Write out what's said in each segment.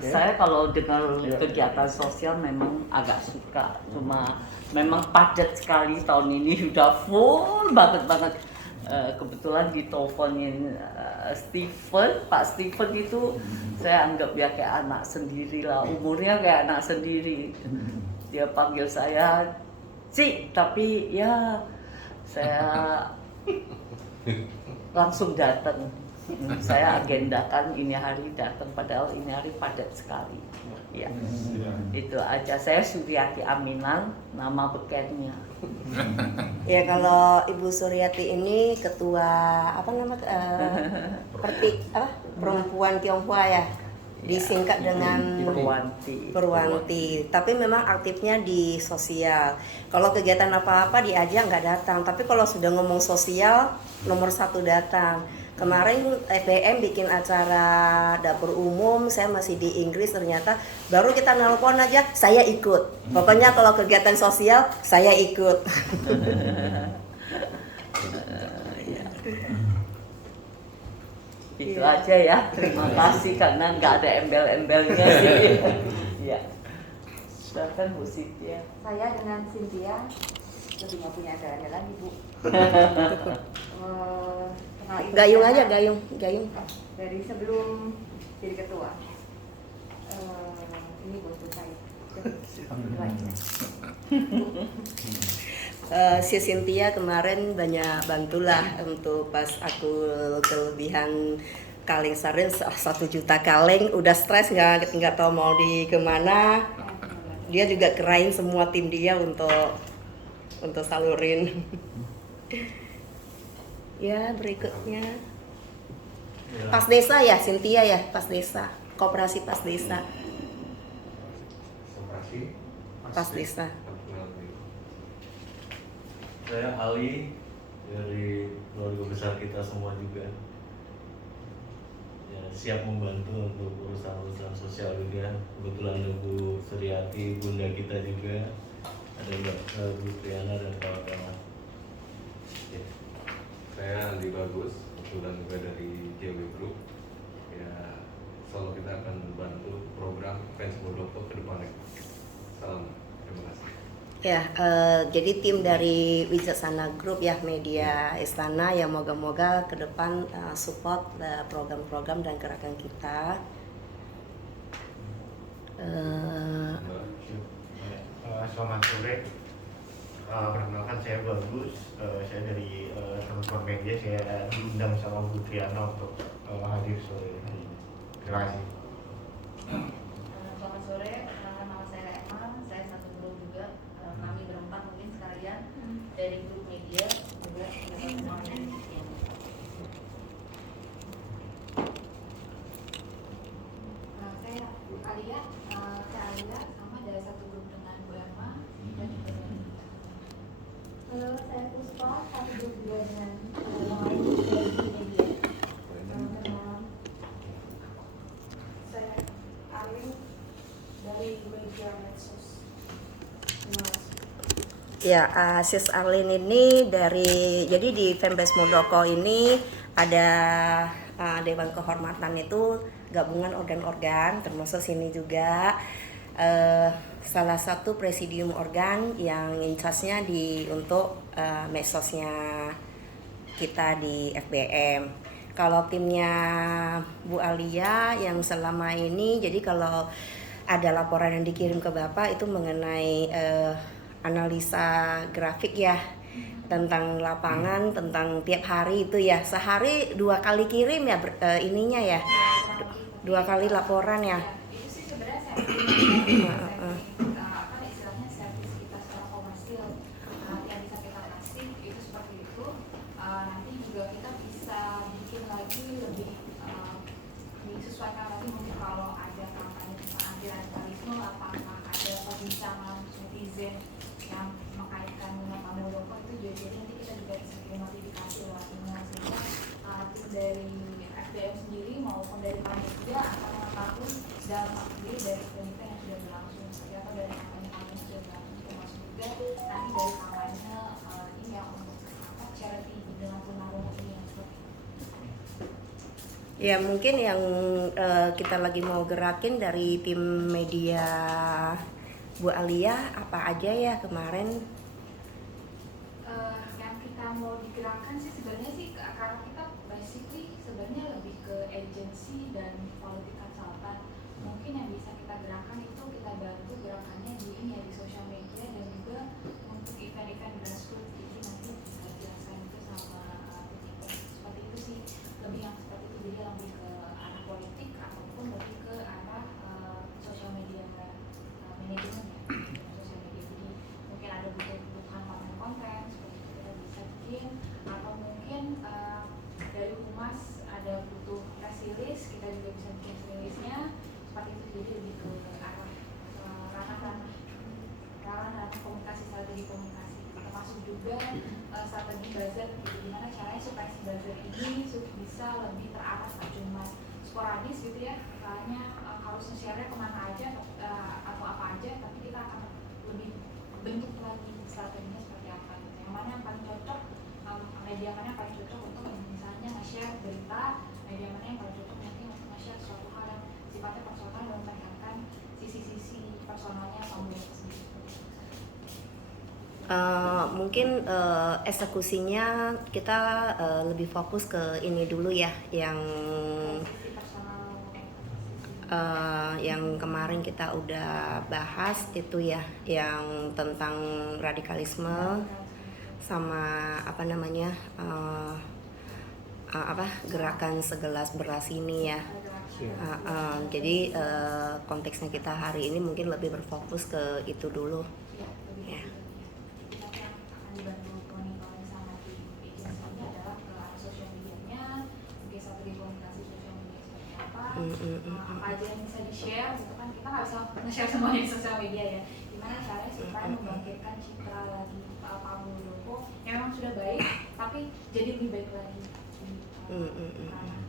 Saya kalau dengar kegiatan sosial memang agak suka, cuma memang padat sekali tahun ini, udah full banget. Kebetulan diteleponin Pak Steven itu saya anggap ya kayak anak sendiri lah, umurnya kayak anak sendiri. Dia panggil saya Cik, tapi ya saya langsung datang. Saya agendakan ini hari datang, padahal ini hari padat sekali. Ya, itu aja. Saya Suryati Aminan, nama bekennya. Ya, kalau Ibu Suryati ini ketua perempuan Tionghoa ya, disingkat dengan Perwanti. Tapi memang aktifnya di sosial. Kalau kegiatan apa-apa diajak nggak datang, tapi kalau sudah ngomong sosial nomor 1 datang. Kemarin FBM bikin acara dapur umum, saya masih di Inggris, ternyata baru kita nelpon aja, saya ikut. Pokoknya kalau kegiatan sosial, saya ikut. Itu aja ya, terima kasih karena nggak ada embel-embelnya sih. Ya. Silakan Bu Cynthia. Saya dengan Cynthia lebih nggak punya ada lagi Bu. Gayung aja, gayung. Dari sebelum jadi ketua. Ini bosku saya. Si Cynthia kemarin banyak bantulah untuk pas aku kelebihan kaleng sarin 1 juta kaleng, udah stres nggak tahu mau di kemana. Dia juga kerain semua tim dia untuk salurin. Ya, berikutnya Pas Desa ya, Cynthia ya, Pas Desa, Koperasi Pas Desa. Pas Desa. Saya Ali dari keluarga besar kita semua juga. Ya, siap membantu untuk urusan-urusan sosial juga. Kebetulan ada Bu Suryati, bunda kita juga. Ada Mbak Bu Triana dan kawan-kawan. Saya Andi Bagus, kebetulan juga dari JW Group. Ya, selalu kita akan bantu program Fans Muldoko ke depannya. Salam, terima kasih. Ya, jadi tim dari Wijaksana Group ya, media Istana yang moga-moga ke depan support program-program dan gerakan kita. Selamat sore. Perkenalkan saya Bagus, saya dari teman-teman media, saya diundang sama Bu Triana untuk hadir sore hari ini. Terima kasih. Selamat sore, nama saya Emma, saya satu grup juga. Kami berempat mungkin sekalian dari grup media juga semua dari sini. Saya Alia, sama dari satu grup dengan Bu Emma dan juga halo, saya Puspa, satu grup juga dengan yang lain dari media. Saya Arlin dari media medsos. Terima kasih. Ya, Sis Arlin ini jadi di Fanbase Muldoko ini ada Dewan Kehormatan, itu gabungan organ-organ, termasuk sini juga salah satu presidium organ yang in charge-nya untuk medsosnya kita di FBM. Kalau timnya Bu Alia yang selama ini, jadi kalau ada laporan yang dikirim ke Bapak itu mengenai analisa grafik ya, tentang lapangan, tentang tiap hari itu ya, sehari 2 kali kirim ya ininya ya, 2 kali laporan ya. Itu sih sebenarnya istilahnya servis kita secara komersil yang bisa kita kasih itu seperti itu. Nanti juga kita bisa bikin lagi lebih disesuaikan lagi, mungkin kalau ada kampanye tentang anti radikalisme, apakah ada perbincangan netizen yang mengkaitkan dengan Pak Muldoko itu juga, jadi nanti kita juga bisa kirim notifikasi lewat email, sehingga tim dari FBM sendiri maupun dari kami juga akan mengetahui dalam waktu dari event yang sudah berlangsung seperti apa, dari kampanye yang sudah berlangsung, termasuk juga nanti dari kampanye ini yang untuk charity dengan tunarungu ini yang seperti itu. Ya mungkin yang kita lagi mau gerakin dari tim media Bu Alia apa aja ya kemarin? Yang kita mau digerakkan sih sebenarnya sih karena kita basically sebenarnya lebih ke agency dan quality consultant. Mungkin yang bisa kita gerakan itu kita bantu gerakannya di ini ya, di sosial media dan juga untuk event-event grassroots. Jadi nanti bisa jelaskan itu sama titik seperti itu sih, lebih yang seperti itu, jadi lebih ke arah politik ataupun lebih ke arah sosial media manajemen ya, sosial media. Jadi mungkin ada kebutuhan konten seperti itu kita bisa bikin, atau mungkin dari humas ada butuh press release, kita juga bisa bikin press release-nya seperti itu. Jadi lebih ke arah ranah komunikasi, strategi komunikasi, termasuk juga strategi buzzer gitu, gimana caranya supaya si buzzer ini bisa lebih terarah, tak cuma sporadis gitu ya, misalnya harus nge-share-nya kemana aja atau apa aja, tapi kita akan lebih bentuk lagi strateginya seperti apa gitu. Yang mana yang paling cocok, media mana yang paling cocok untuk misalnya nge-share berita, media mana yang paling cocok mungkin untuk nge-share suatu hal yang sifatnya personal dan memperhatikan sisi-sisi personalnya pembuat sendiri. Mungkin eksekusinya kita lebih fokus ke ini dulu ya, Sisi personal, yang kemarin kita udah bahas itu ya, yang tentang radikalisme sama apa namanya gerakan segelas beras ini ya. Jadi konteksnya kita hari ini mungkin lebih berfokus ke itu dulu. Ya. Kita akan dibantu monitoring sama tim agensinya adalah ke arah sosial medianya, mungkin strategi komunikasi sosial media seperti apa, apa aja yang bisa di-share gitu kan, kita nggak bisa nge-share semuanya di sosial media ya, gimana caranya supaya membangkitkan citra lagi Pak Muldoko yang memang sudah baik tapi jadi lebih baik lagi di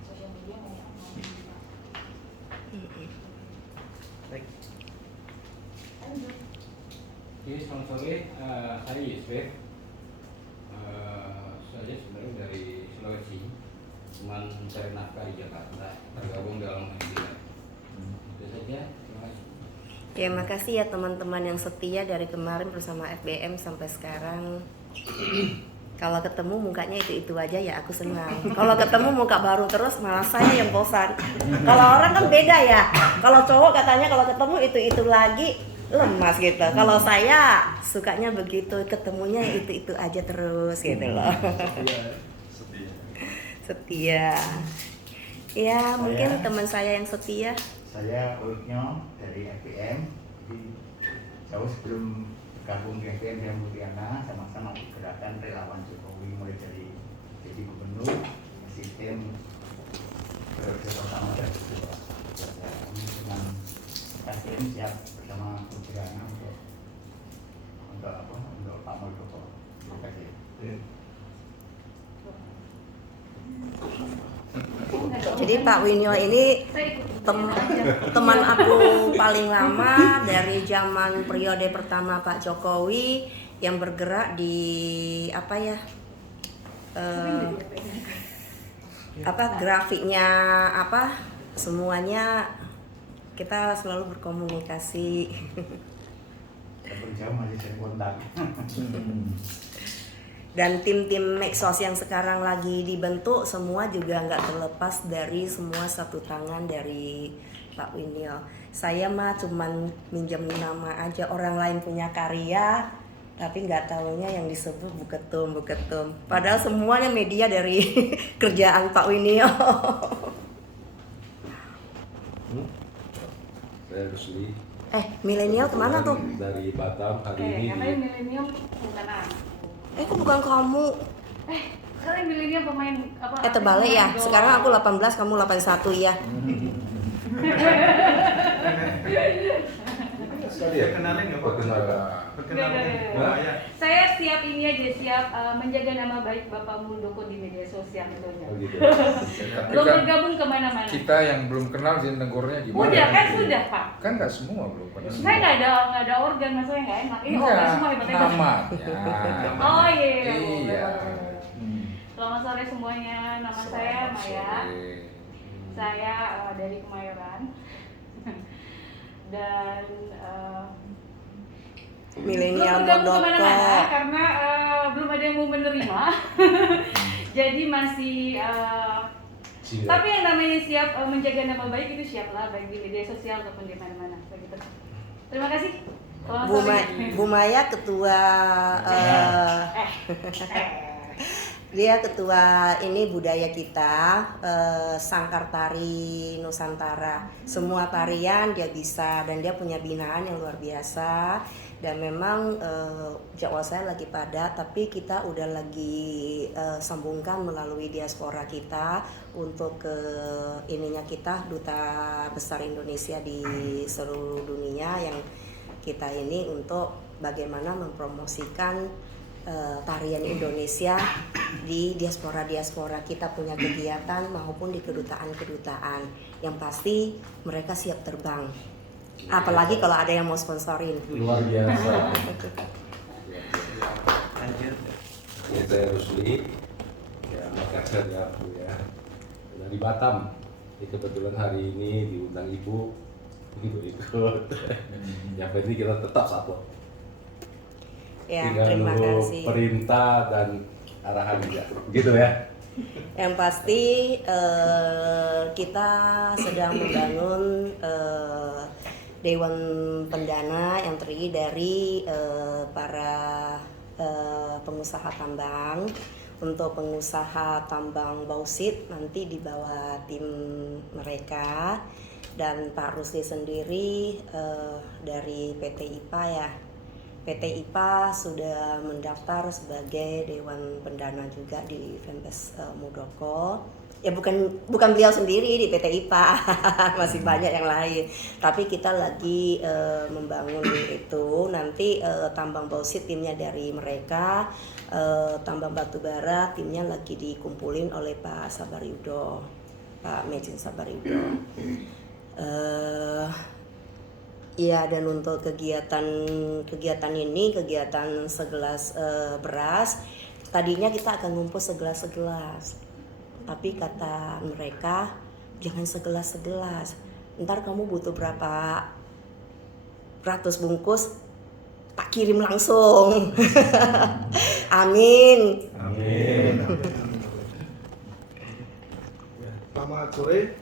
sosial media mau yang mau digital. Baik. Jadi selamat sore, saya Yusuf. Saya sebenarnya dari Sulawesi, cuman mencari nafkah di Jakarta, tergabung dalam media. Itu saja, terima kasih. Ya, makasih ya teman-teman yang setia dari kemarin bersama FBM sampai sekarang. Kalau ketemu mukanya itu aja ya aku senang. Kalau ketemu muka baru terus malah saya yang bosan. Kalau orang kan beda ya. Kalau cowok katanya kalau ketemu itu lagi lemas gitu. Kalau saya sukanya begitu, ketemunya itu aja terus gitu loh. Setia. Ya, mungkin teman saya yang setia. Saya Ulnyo dari FBM. Jadi jauh sebelum gabung di FBM dengan Bu Triana, sama-sama gerakan relawan Jokowi, mulai dari jadi gubernur, presiden, periode pertama dan kedua. Dengan FBM siap bersama Bu Triana untuk Pak Muldoko. Terima kasih. Jadi Pak Winyo ini teman aku paling lama dari zaman periode pertama Pak Jokowi yang bergerak di grafiknya semuanya kita selalu berkomunikasi. Walaupun jauh masih sering kontak. Dan tim-tim medsos yang sekarang lagi dibentuk semua juga nggak terlepas dari semua satu tangan dari Pak Winyo. Saya mah cuman minjem nama aja, orang lain punya karya tapi nggak taunya yang disebut buketum. Padahal semuanya media dari kerjaan Pak Winyo. Saya Rusli. Milenial kemana tuh? Dari Batam hari ini. Katanya milenial bukan aku. Kok bukan kamu? Kalian milenial pemain apa? Terbalik ya. Sekarang aku 18, kamu 81 ya. Sekali ya. Kenalin nggak Pak? Perkenalan. Saya siap ini aja, siap menjaga nama baik Bapak Muldoko di media sosial itu aja. Oh gitu. Belum bergabung kemana-mana. Kita yang belum kenal sih negornya gimana? Udah kan sudah Pak. Kan nggak semua belum kenal. Saya nggak ada organ, maksudnya nggak enak. Ini organ semua hebat-hebat. Namanya. Oh iya. Iya. Selamat sore semuanya, nama saya Maya. Saya dari Kemayoran. Dan Milenial belum bergabung Muldoko. kemana-mana karena belum ada yang mau menerima. Jadi masih tapi yang namanya siap menjaga nama baik itu siaplah, baik di media sosial ataupun di mana-mana. Begitu. Terima kasih. Bu Maya ketua dia ketua ini budaya kita, Sangkar Tari Nusantara. Semua tarian dia bisa dan dia punya binaan yang luar biasa. Dan memang jadwal saya lagi padat, tapi kita udah lagi sambungkan melalui diaspora kita untuk ke ininya kita Duta Besar Indonesia di seluruh dunia yang kita ini untuk bagaimana mempromosikan tarian Indonesia di diaspora kita punya kegiatan maupun di kedutaan yang pasti mereka siap terbang, apalagi kalau ada yang mau sponsorin. Luar biasa. Ya, saya Rusli, ya Makassar ya Bu ya, dari Batam. Jadi kebetulan hari ini diundang Ibu, ikut. Yang penting kita tetap support. Ya, tinggal terima nunggu kasih. perintah dan arahan juga, gitu ya. Yang pasti kita sedang membangun Dewan Pendana yang terdiri dari para pengusaha tambang. Untuk pengusaha tambang bauksit nanti di bawah tim mereka, dan Pak Rusli sendiri dari PT IPA ya. PT IPA sudah mendaftar sebagai Dewan Pendana juga di Fanbase Muldoko. Ya bukan beliau sendiri di PT IPA, masih banyak yang lain. Tapi kita lagi membangun itu. Nanti tambang bauksit timnya dari mereka, tambang batubara timnya lagi dikumpulin oleh Pak Sabaryudo, Pak Mejin Sabaryudo. Iya, dan untuk kegiatan ini, kegiatan segelas beras, tadinya kita akan ngumpul segelas, tapi kata mereka jangan segelas. Ntar kamu butuh berapa ratus bungkus, tak kirim langsung. Amin. Amin. Selamat sore,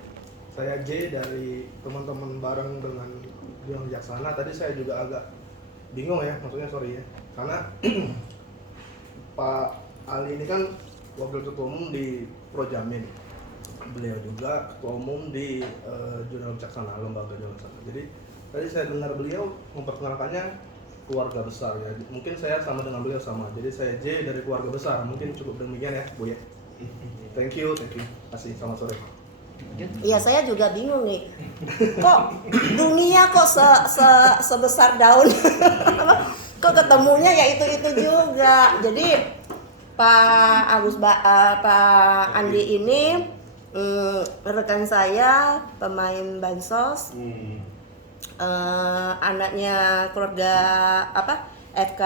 saya J dari teman-teman bareng dengan Bidang Jaksana. Tadi saya juga agak bingung ya, maksudnya sorry ya, karena Pak Ali ini kan wakil ketua umum di Projamin, beliau juga ketua umum di Jurnal Jaksana, lembaga Jurnal Jaksana. Jadi tadi saya dengar beliau memperkenalkannya keluarga besar ya, mungkin saya sama dengan beliau sama, jadi saya J dari keluarga besar, mungkin cukup demikian ya Bu ya. Thank you, kasih, selamat sore. Iya, saya juga bingung nih. Kok dunia kok sebesar daun? Kok ketemunya ya itu juga. Jadi Pak Andi ini rekan saya, pemain bansos, anaknya keluarga FK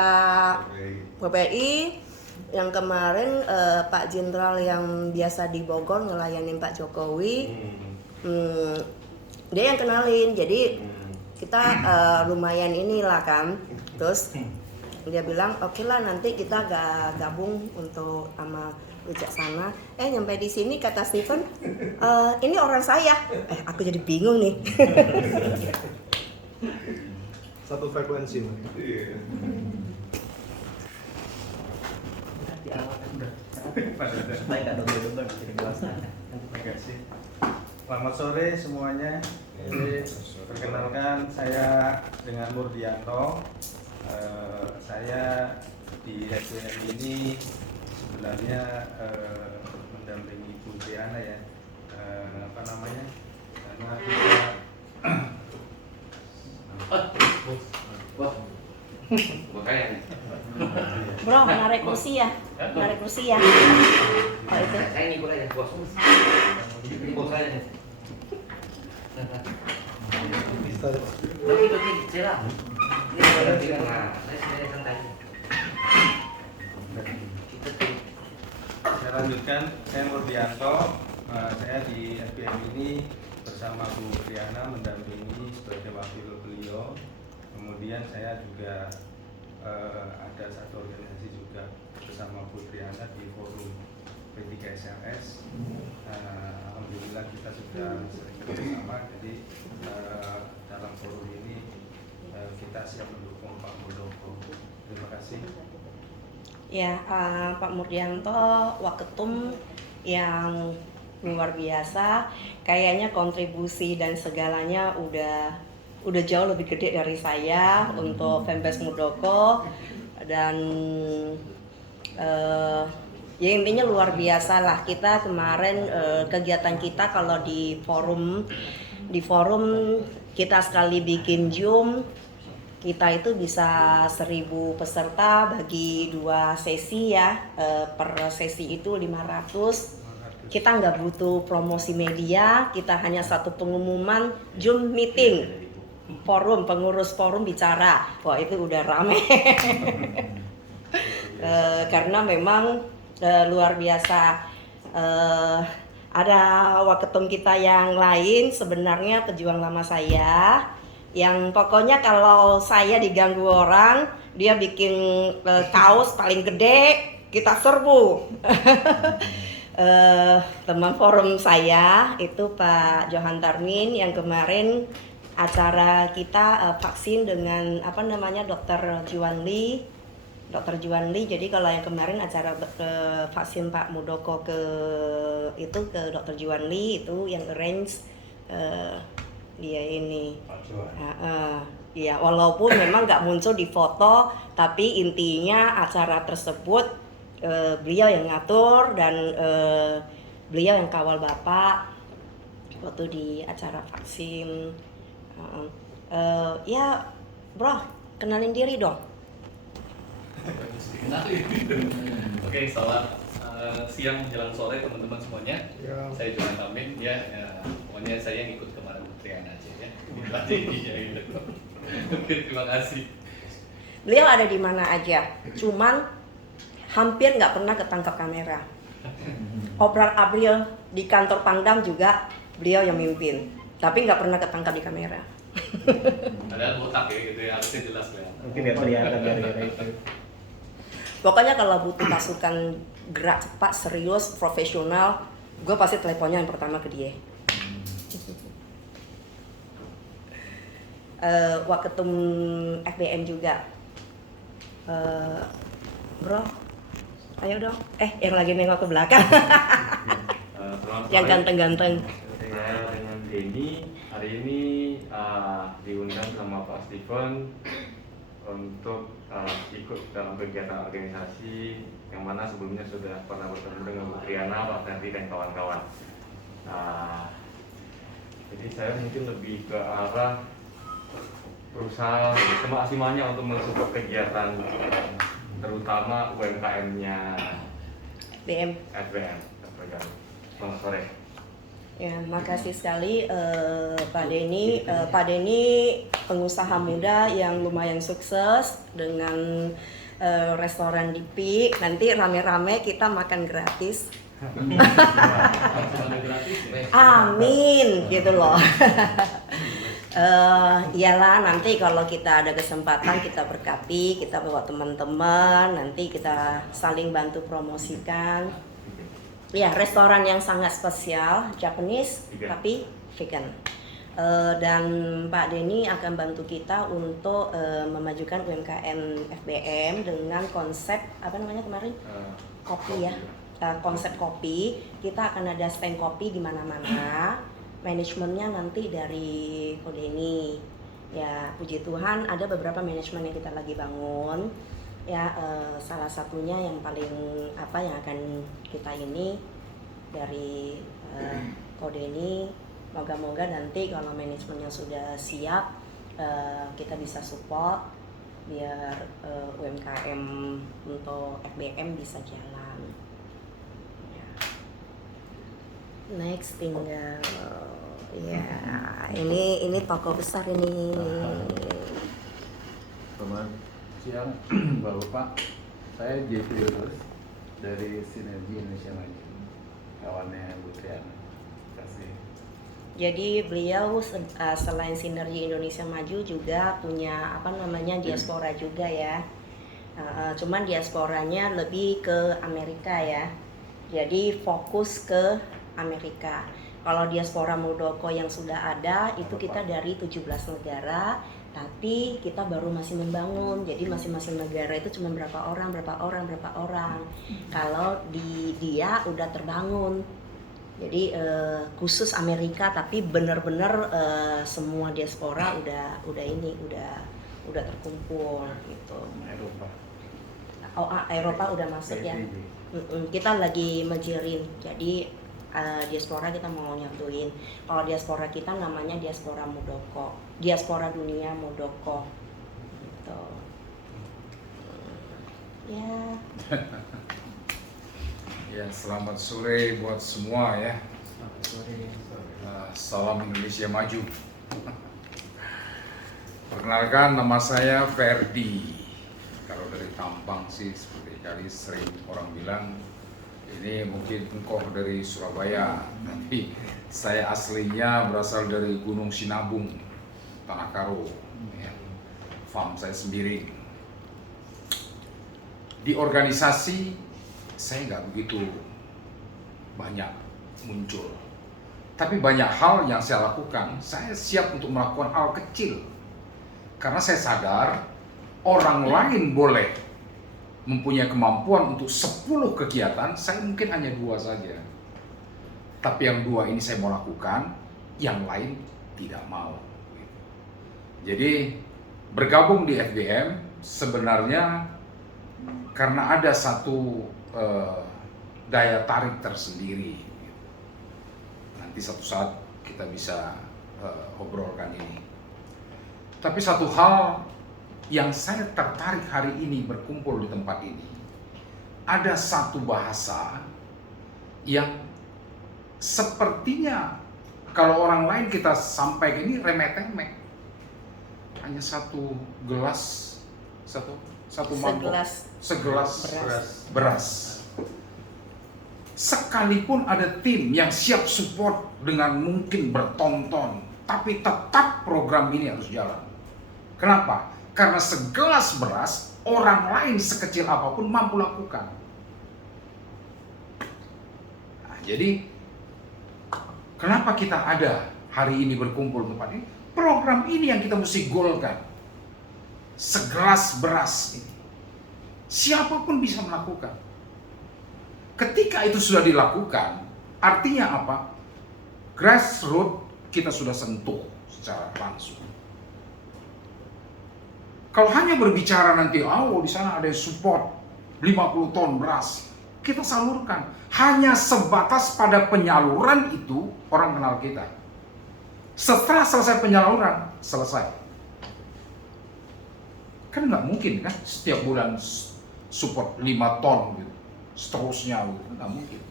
PPI. Yang kemarin Pak Jenderal yang biasa di Bogor ngelayanin Pak Jokowi, dia yang kenalin. Jadi kita lumayan inilah kan. Terus dia bilang oke lah, nanti kita gabung untuk sama Jaksana. Nyampe di sini kata Steven, ini orang saya. Aku jadi bingung nih. Satu frekuensi. Selamat sore semuanya. Jadi, perkenalkan saya dengan Murdianto. Saya di FPM ini sebenarnya mendampingi Ibu Triana ya. Karena kita Bro, narik kursi ya. Oh, itu. Saya ngikut aja, bos. Ikut saya nih. Ikut silah. Ini saya sendiri santai. Saya lanjutkan, saya Murdianto, Saya di FPM ini bersama Bu Triana mendampingi sebagai wakil beliau. Kemudian saya juga ada satu organisasi juga bersama Bu Triana di forum P3SLS. Alhamdulillah kita sudah sering bersama, jadi dalam forum ini kita siap mendukung Pak Muldoko. Terima kasih. Ya, Pak Murdianto, Waketum yang luar biasa. Kayaknya kontribusi dan segalanya udah jauh lebih gede dari saya untuk Fanbase Muldoko, dan ya intinya luar biasa lah. Kita kemarin kegiatan kita kalau di forum kita sekali bikin Zoom, kita itu bisa 1.000 peserta bagi 2 sesi ya, per sesi itu 500. Kita nggak butuh promosi media, kita hanya satu pengumuman Zoom meeting, forum, pengurus forum bicara. Wah, itu udah rame. Karena memang luar biasa. Ada waketum kita yang lain, sebenarnya pejuang lama saya, yang pokoknya kalau saya diganggu orang, dia bikin kaos paling gede, kita serbu. Teman forum saya itu Pak Johan Tarmin yang kemarin acara kita vaksin dengan Dr. Juan Lee. Jadi kalau yang kemarin acara vaksin Pak Muldoko ke Dr. Juan Lee itu yang arrange dia ini. Ya walaupun memang nggak muncul di foto, tapi intinya acara tersebut beliau yang ngatur dan beliau yang kawal Bapak waktu di acara vaksin. Ya bro, kenalin diri dong. Oke, selamat siang menjelang sore teman-teman semuanya. Ya. Saya Johan Tamin ya, pokoknya saya ngikut kemarin Triana aja ya. Oke, terima kasih. Beliau ada di mana aja, cuman hampir nggak pernah ketangkap kamera. Obral Abril di kantor Pangdam juga beliau yang mimpin, tapi nggak pernah ketangkap di kamera. Padahal botak ya gitu ya, harusnya jelas ya. Mungkin ya kelihatan gara-gara itu. Pokoknya kalau butuh pasukan gerak cepat, serius, profesional, gue pasti teleponnya yang pertama ke dia. Waketum FBM juga, bro, ayo dong. Yang lagi nengok ke belakang, yang ganteng-ganteng. Saya dengan Denny hari ini diundang sama Pak Steven untuk ikut dalam kegiatan organisasi yang mana sebelumnya sudah pernah bertemu dengan Bu Triana, Pak Ferdi dan kawan-kawan. Jadi saya mungkin lebih ke arah berusaha semaksimalnya untuk mensupport kegiatan terutama UMKM-nya FBM. Selamat sore. Ya, makasih sekali Pak Denny. Pak Denny pengusaha muda yang lumayan sukses dengan restoran di PIK. Nanti rame-rame kita makan gratis. Amin, gitu loh. Iyalah, nanti kalau kita ada kesempatan kita berkati, kita bawa teman-teman, nanti kita saling bantu promosikan. Ya, restoran yang sangat spesial, Japanese tapi vegan. Dan Pak Denny akan bantu kita untuk memajukan UMKM FBM dengan konsep apa namanya kemarin? Kopi ya. Konsep kopi. Kita akan ada stand kopi di mana-mana. Manajemennya nanti dari Ko Denny. Ya, puji Tuhan ada beberapa manajemen yang kita lagi bangun. Ya, salah satunya yang paling yang akan kita ini dari Ko Denny. Moga-moga nanti kalau manajemennya sudah siap, kita bisa support biar UMKM untuk FBM bisa jalan. Ya. Next tinggal ya ini toko besar ini. Selamat siang Bapak, saya Jeffrey Yunus dari Sinergi Indonesia Maju, kawannya Bu Triana. Jadi beliau selain Sinergi Indonesia Maju juga punya diaspora juga ya. Cuman diasporanya lebih ke Amerika ya. Jadi fokus ke Amerika. Kalau diaspora Muldoko yang sudah ada itu kita dari 17 negara, tapi kita baru masih membangun. Jadi masing-masing negara itu cuma berapa orang. Kalau di dia udah terbangun. Jadi khusus Amerika, tapi benar-benar semua diaspora udah terkumpul gitu. Eropa udah masuk ya. Kita lagi mejerin. Jadi diaspora kita mau nyatuin. Kalau diaspora kita namanya diaspora Muldoko, diaspora dunia Muldoko gitu. Ya. Ya, selamat sore buat semua ya. Salam Indonesia Maju. Perkenalkan, nama saya Ferdi. Kalau dari tampang sih seperti kali sering orang bilang ini mungkin engkau dari Surabaya, tapi saya aslinya berasal dari Gunung Sinabung, Tanah Karo, ya. Farm saya sendiri. Di organisasi saya nggak begitu banyak muncul, tapi banyak hal yang saya lakukan. Saya siap untuk melakukan hal kecil, karena saya sadar orang lain boleh mempunyai kemampuan untuk 10 kegiatan, saya mungkin hanya 2 saja. Tapi yang 2 ini saya mau lakukan, yang lain tidak mau. Jadi bergabung di FBM sebenarnya karena ada satu daya tarik tersendiri. Nanti satu saat kita bisa obrolkan ini. Tapi satu hal yang saya tertarik hari ini berkumpul di tempat ini, ada satu bahasa yang sepertinya kalau orang lain kita sampaikan ini remeh-temeh. Hanya satu gelas, satu mangkok, segelas beras. Sekalipun ada tim yang siap support dengan mungkin bertonton, tapi tetap program ini harus jalan. Kenapa? Karena segelas beras, orang lain sekecil apapun mampu lakukan. Nah, jadi, kenapa kita ada hari ini berkumpul tempat ini? Program ini yang kita mesti golkan. Segelas beras ini. Siapapun bisa melakukan. Ketika itu sudah dilakukan, artinya apa? Grassroots kita sudah sentuh secara langsung. Kalau hanya berbicara nanti, di sana ada support 50 ton beras, kita salurkan. Hanya sebatas pada penyaluran itu orang kenal kita. Setelah selesai penyaluran, selesai. Kan nggak mungkin kan setiap bulan support 5 ton gitu, seterusnya gitu, nggak mungkin.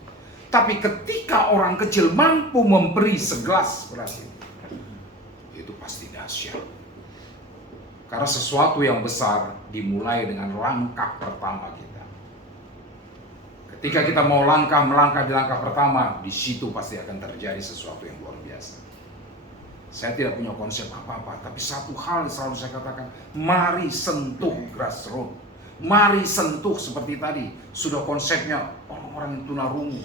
Tapi ketika orang kecil mampu memberi segelas beras itu pasti dahsyat. Karena sesuatu yang besar dimulai dengan langkah pertama kita. Ketika kita mau melangkah di langkah pertama, di situ pasti akan terjadi sesuatu yang luar biasa. Saya tidak punya konsep apa-apa, tapi satu hal yang selalu saya katakan, mari sentuh grassroots. Mari sentuh seperti tadi, sudah konsepnya orang-orang yang tunarungu.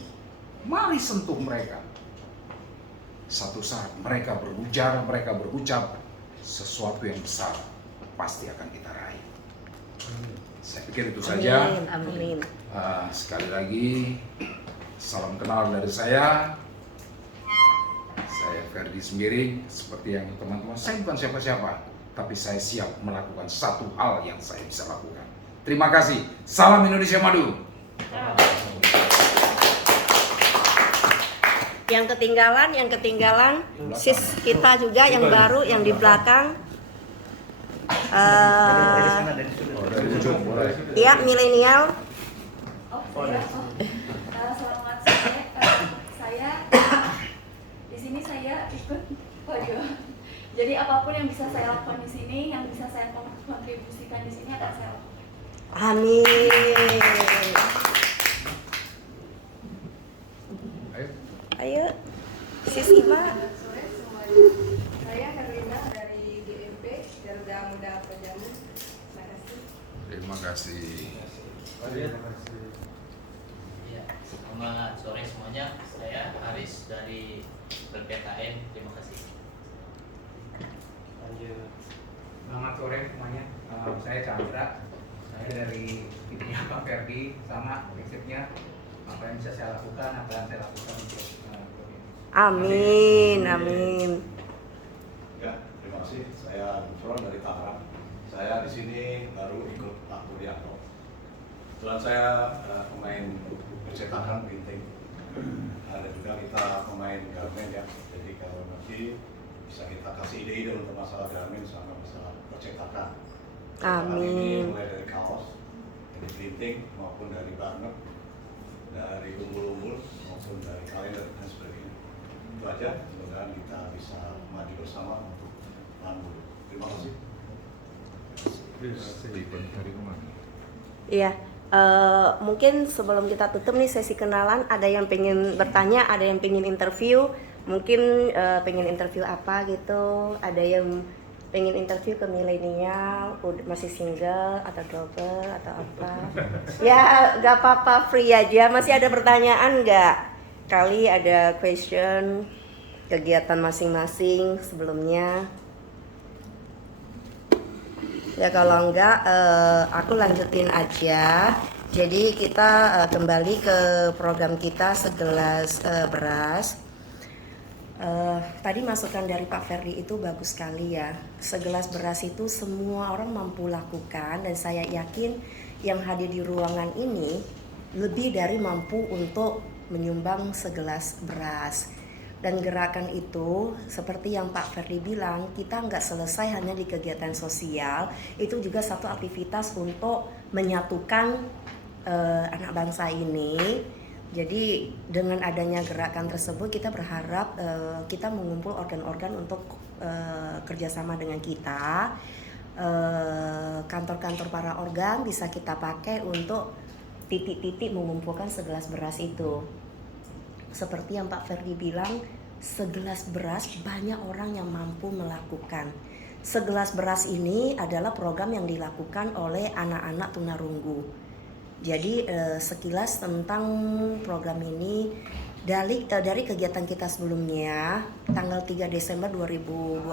Mari sentuh mereka. Satu saat mereka berucap sesuatu yang besar pasti akan kita raih. Saya pikir itu saja. Amin. Sekali lagi, salam kenal dari saya. Saya Ferdi Sembiring. Seperti yang teman-teman, saya bukan siapa-siapa, tapi saya siap melakukan satu hal yang saya bisa lakukan. Terima kasih. Salam Indonesia Maju. Yang ketinggalan, sis kita juga yang baru yang di belakang. Ya, milenial. Selamat sore. Saya di sini saya ikut pojok. Jadi apapun yang bisa saya lakukan di sini, yang bisa saya kontribusikan di sini akan saya lakukan. Amin. Ayo, sis Ima. Terima kasih. Ya, selamat sore semuanya. Saya Haris dari BPKN. Terima kasih. Lanjut. Selamat sore semuanya. Saya Chandra. Saya dari timnya Pak Ferdi. Sama prinsipnya apa yang bisa saya lakukan, apa yang saya lakukan untuk Amin, amin. Ya, terima kasih. Saya Nusron dari Tangerang. Saya di sini baru ikut Pak Kuryanto. Kebetulan saya pemain percetakan printing. Ada juga kita pemain garmen ya. Jadi kalau nanti bisa kita kasih ide-ide untuk masalah garmen sama masalah percetakan. Amin. Ini mulai dari kaos, dari printing maupun dari garment, dari umbul-umbul maupun dari kalender dan sebagainya. Itu aja. Mudah-mudahan kita bisa maju bersama untuk Bandung. Terima kasih. Iya, mungkin sebelum kita tutup nih sesi kenalan, ada yang pengen bertanya, ada yang pengen interview, mungkin pengen interview apa gitu, ada yang pengen interview ke milenial, masih single atau double atau apa? Ya, gak apa-apa, free aja. Masih ada pertanyaan nggak? Kali ada question kegiatan masing-masing sebelumnya. Ya kalau enggak, aku lanjutin aja. Jadi kita kembali ke program kita segelas beras. Tadi masukan dari Pak Ferdi itu bagus sekali ya. Segelas beras itu semua orang mampu lakukan dan saya yakin yang hadir di ruangan ini lebih dari mampu untuk menyumbang segelas beras. Dan gerakan itu seperti yang Pak Ferdi bilang, kita nggak selesai hanya di kegiatan sosial, itu juga satu aktivitas untuk menyatukan anak bangsa ini. Jadi dengan adanya gerakan tersebut kita berharap kita mengumpul organ-organ untuk kerjasama dengan kita. Kantor-kantor para organ bisa kita pakai untuk titik-titik mengumpulkan segelas beras itu. Seperti yang Pak Ferdi bilang, segelas beras banyak orang yang mampu melakukan. Segelas beras ini adalah program yang dilakukan oleh anak-anak tunarunggu. Jadi sekilas tentang program ini dari kegiatan kita sebelumnya, tanggal 3 Desember 2021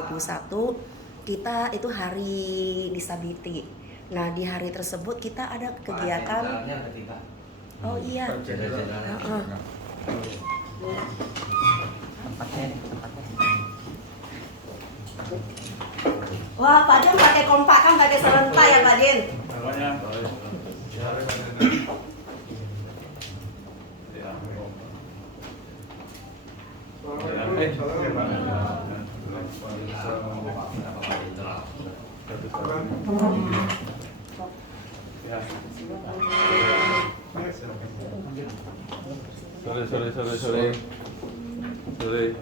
kita itu hari disability. Nah di hari tersebut kita ada kegiatan. Oh iya. Wah, Pak Jen pakai kompak kan, pakai serentak ya Pak Jen? Sore.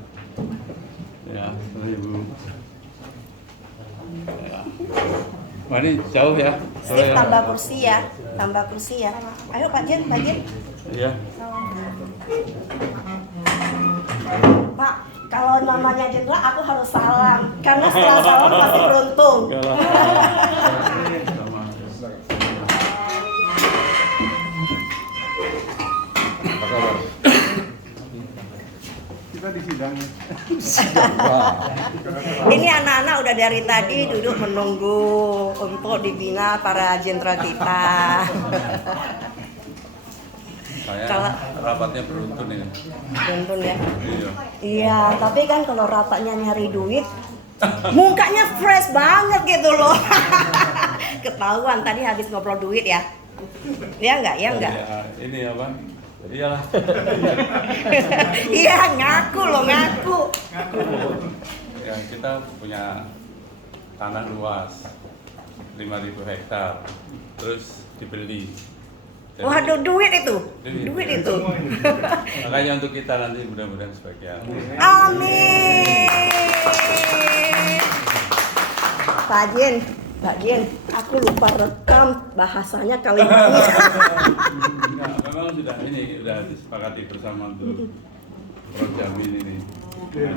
Ya, sore Ibu. Ya. Wah, ini jauh ya. Sip, tambah kursi ya. Tambah kursi ya. Ayo Pak Jen, Pak Jen. Iya. Pak, kalau namanya jenderal aku harus salam. Karena setelah salam pasti beruntung. Apa kabar? Kita di sidang. Ini anak-anak udah dari tadi duduk menunggu untuk dibina para jenderal kita. Saya Kalau rapatnya beruntun ini. beruntun ya. Iya. Iya, tapi kan kalau rapatnya nyari duit, mukanya fresh banget gitu loh. Ketahuan tadi habis ngobrol duit ya. Iya enggak? Iya enggak? Ya, ini apa? Iyalah. Iya, ngaku loh, ngaku. Ya, kita punya tanah luas 5.000 hektar. Terus dibeli. Jadi, Waduh, duit itu. Duit. Duit itu. Makanya untuk kita nanti mudah-mudahan sebagian. Amin. Pak Jen, aku lupa rekam bahasanya kali ini. Nah, memang sudah disepakati bersama untuk program ini. Ya.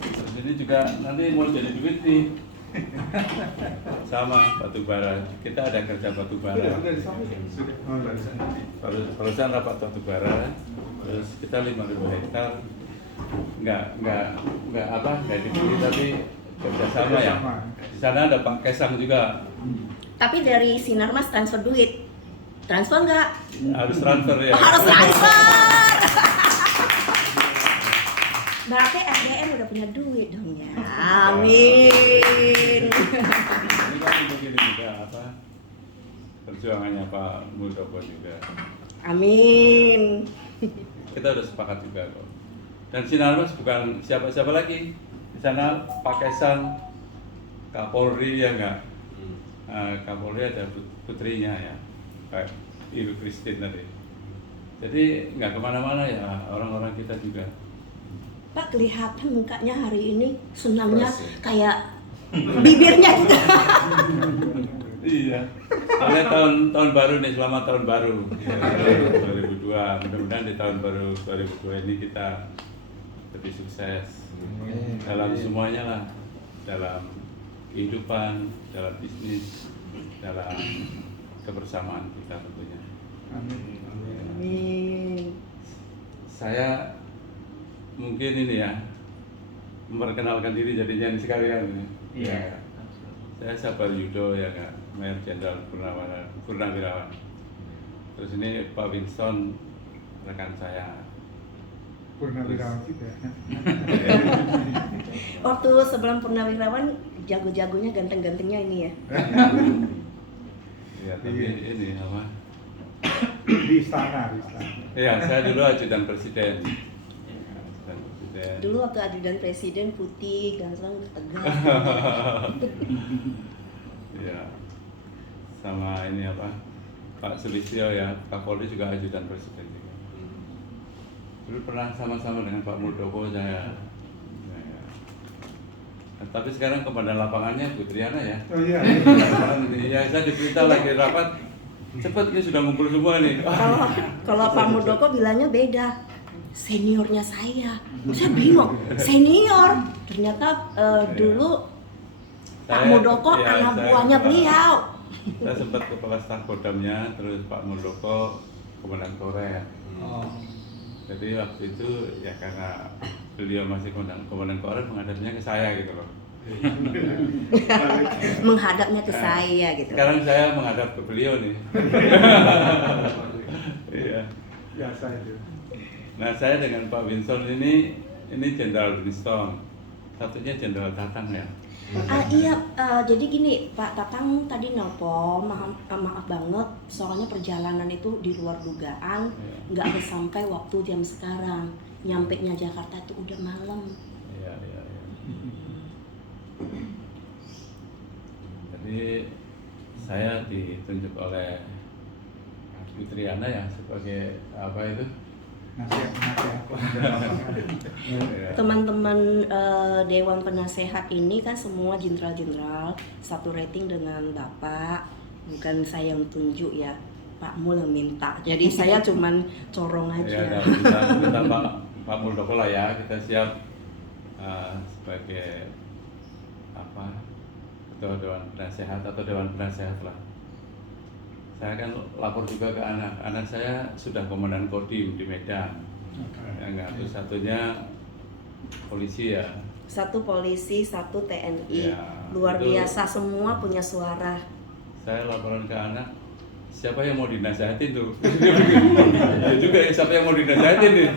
Terus ini juga nanti mau jadi duit nih. Sama batu bara. Kita ada kerja batu bara. Perusahaan rapat batu bara. Terus kita 5.000 hektar. Nggak dibeli tapi kerjasama ya. Di sana ada Pak Kesang juga. Tapi dari Sinarmas transfer duit. Transfer nggak? Harus transfer ya. Harus transfer. Berarti SDM udah punya duit dong ya. Amin. Ini kan begini juga perjuangannya Pak Muldoko juga. Amin. Kita udah sepakat juga kok. Dan Sinarmas bukan siapa-siapa lagi. Di sana Pak Kesang, Kapolri ya enggak. Kapolri ada putrinya ya, Pak Ibu Christine tadi. Jadi nggak kemana-mana ya orang-orang kita juga. Pak, kelihatan mukanya hari ini senangnya kayak bibirnya juga. Iya. Soalnya tahun baru nih, selamat tahun baru. Ya, 2002. Mudah-mudahan di tahun baru 2002 ini kita lebih sukses dalam semuanya lah, dalam kehidupan, dalam bisnis, dalam kebersamaan kita tentunya. Amin. Saya mungkin ini ya memperkenalkan diri jadinya sekalian. Iya. Saya Sabar Yudo ya Kak, Mayor Jenderal Purnawirawan. Terus ini Pak Winston rekan saya. Purnawirawan juga. Waktu sebelum Purnawirawan jago-jagonya ganteng-gantengnya ini ya. Iya, tapi ini apa? Di istana. Iya, saya dulu ajudan presiden. Dulu waktu ajudan presiden putih, ganteng, tegas. Iya. Sama ini apa? Pak Sulistyo ya, Kapolri juga ajudan presiden juga. Dulu pernah sama-sama dengan Pak Muldoko saya. Tapi sekarang komandan lapangannya Bu Triana ya. Oh iya. Iya, saya diberita lagi rapat. Cepat ini sudah ngumpul semua nih. Kalau Pak Muldoko bilangnya beda. Seniornya saya bingung. Senior ternyata dulu Pak Muldoko anak buahnya beliau. Saya sempat kepala staf Kodamnya, terus Pak Muldoko komandan Korem. Jadi waktu itu ya karena beliau masih komandan Korem, menghadapnya ke saya gitu loh. Menghadapnya ke saya gitu. Sekarang saya menghadap ke beliau nih. Iya. Biasa itu. Nah, saya dengan Pak Winston ini Jenderal Winston. Satunya Jenderal Tatang ya. Iya, jadi gini Pak Tatang tadi nelpon, maaf banget, soalnya perjalanan itu di luar dugaan, nggak harus sampai waktu jam sekarang. Nyampenya Jakarta itu udah malam. Iya. Jadi saya ditunjuk oleh Bu Triana ya sebagai apa itu? Teman-teman Dewan Penasehat ini kan semua jenderal-jenderal, satu rating dengan Bapak, bukan saya yang tunjuk ya, Pak Mul yang minta, jadi saya cuman corong aja. Ya, kita Pak Muldoko lah ya, kita siap sebagai apa ketua Dewan Penasehat atau Dewan Penasehat lah. Saya kan lapor juga ke anak saya sudah komandan Kodim di Medan. Terus satunya polisi ya. Satu polisi, satu TNI. Ya, luar itu, biasa semua punya suara. Saya laporan ke anak, siapa yang mau dinasehatin tuh? Ya juga ya, siapa yang mau dinasehatin nih?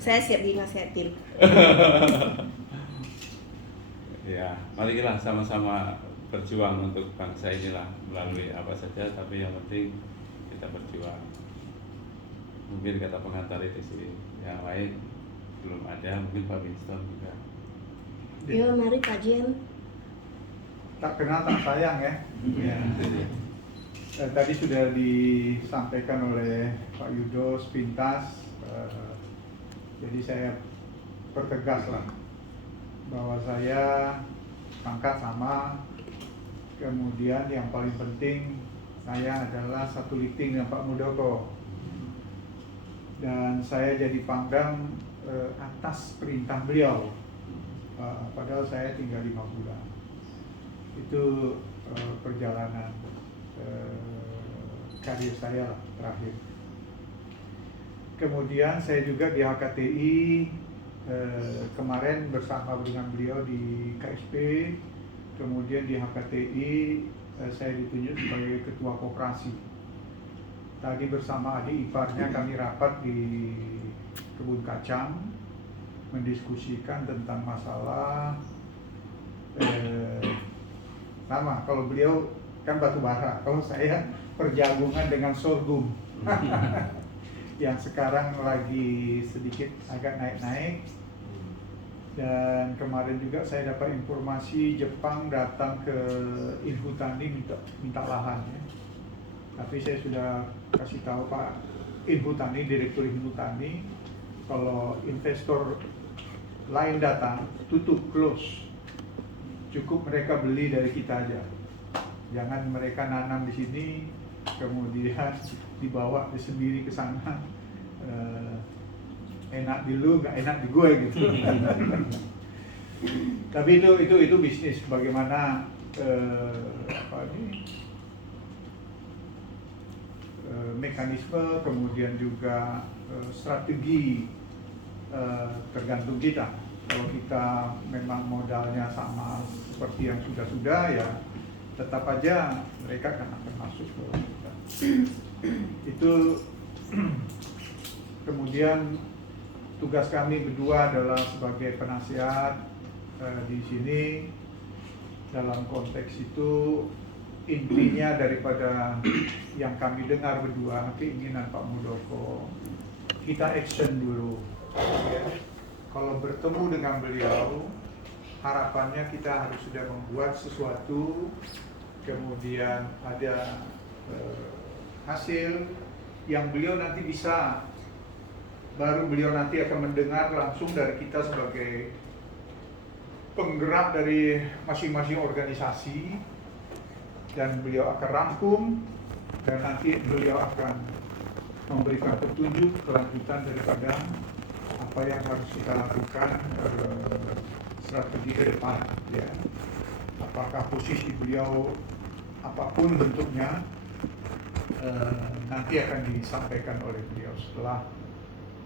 Saya siap dinasehatin. Ya, marilah sama-sama berjuang untuk bangsa inilah melalui apa saja, tapi yang penting kita berjuang. Mungkin kata pengantar di sini, yang lain belum ada, mungkin Pak Winston juga. Yo, mari Pak Jen. Tak kenal tak sayang ya. Tadi sudah disampaikan oleh Pak Yudo sepintas, jadi saya pertegas lah bahwa saya pangkat sama. Kemudian yang paling penting saya adalah satu lifting dengan Pak Muldoko, dan saya jadi pangdam atas perintah beliau. padahal saya tinggal 5 bulan. Itu perjalanan karir saya lah, terakhir. Kemudian saya juga di HKTI kemarin bersama dengan beliau di KSP. Kemudian di HKTI saya ditunjuk sebagai ketua koperasi. Tadi bersama adik iparnya kami rapat di kebun kacang, mendiskusikan tentang masalah sama. Kalau beliau kan batu bara, kalau saya perjagungan dengan sorghum yang sekarang lagi sedikit agak naik-naik. Dan kemarin juga saya dapat informasi Jepang datang ke Inhutani minta lahan ya. Tapi saya sudah kasih tahu Pak Inhutani, Direktur Inhutani, kalau investor lain datang, tutup, close. Cukup mereka beli dari kita aja. Jangan mereka nanam di sini, kemudian dibawa sendiri ke sana. Enak di lu, nggak enak di gue gitu. Tapi itu bisnis. Bagaimana mekanisme, kemudian juga strategi, tergantung kita. Kalau kita memang modalnya sama seperti yang sudah ya tetap aja mereka akan masuk ke kita. Itu kemudian tugas kami berdua adalah sebagai penasihat di sini. Dalam konteks itu intinya daripada yang kami dengar berdua, keinginan Pak Muldoko, kita action dulu ya. Kalau bertemu dengan beliau, harapannya kita harus sudah membuat sesuatu, kemudian ada hasil yang beliau nanti bisa, baru beliau nanti akan mendengar langsung dari kita sebagai penggerak dari masing-masing organisasi, dan beliau akan rangkum, dan nanti beliau akan memberikan petunjuk kelanjutan daripada apa yang harus kita lakukan, strategi ke depan ya. Apakah posisi beliau apapun bentuknya nanti akan disampaikan oleh beliau setelah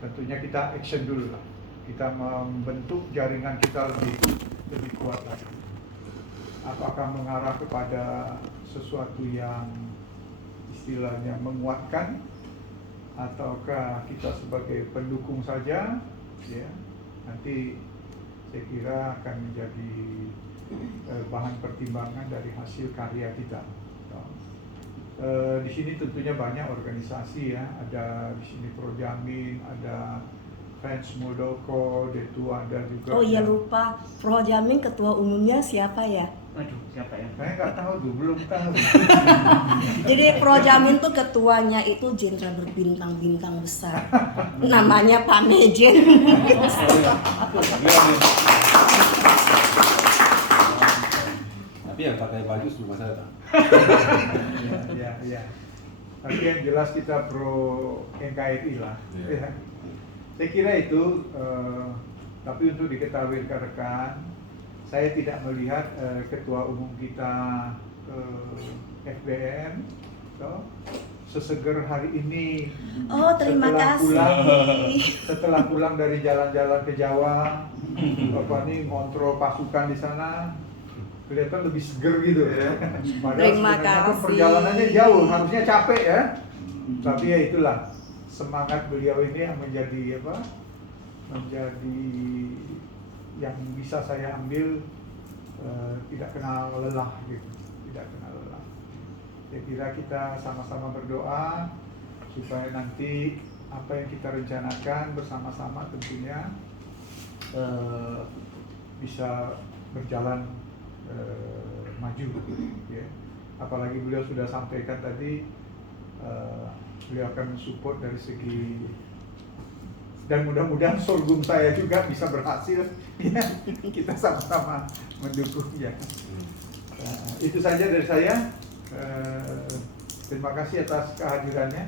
tentunya kita action dulu lah. Kita membentuk jaringan kita lebih kuat lagi. Apakah mengarah kepada sesuatu yang istilahnya menguatkan, ataukah kita sebagai pendukung saja ya, nanti saya kira akan menjadi bahan pertimbangan dari hasil karya kita. Di sini tentunya banyak organisasi ya, ada di sini Projamin, ada Fans Muldoko, Detu ada juga. Oh iya lupa, Projamin ketua umumnya siapa ya? Aduh, siapa ya? Saya nggak tahu tuh, belum tahu. Jadi Projamin tuh ketuanya itu jenderal berbintang-bintang besar. Namanya Pak Mejen. Tapi yang pakai baju cuma saya tak. Ya. Tapi yang jelas kita pro NKRI lah. Ya. Saya kira itu. Tapi untuk diketahui rekan-rekan, saya tidak melihat ketua umum kita FBM seseger hari ini. Oh, terima kasih. Setelah pulang dari jalan-jalan ke Jawa, Bapak ini ngontrol pasukan di sana, kelihatan lebih seger gitu ya. Terima kasih. Perjalanannya jauh, harusnya capek ya. Tapi ya itulah semangat beliau ini yang menjadi menjadi yang bisa saya ambil, tidak kenal lelah gitu, tidak kenal lelah. Saya kira kita sama-sama berdoa supaya nanti apa yang kita rencanakan bersama-sama tentunya bisa berjalan maju ya. Apalagi beliau sudah sampaikan tadi, beliau akan mensupport dari segi, dan mudah-mudahan sorghum saya juga bisa berhasil ya. Kita sama-sama mendukung ya. Itu saja dari saya. Terima kasih atas kehadirannya,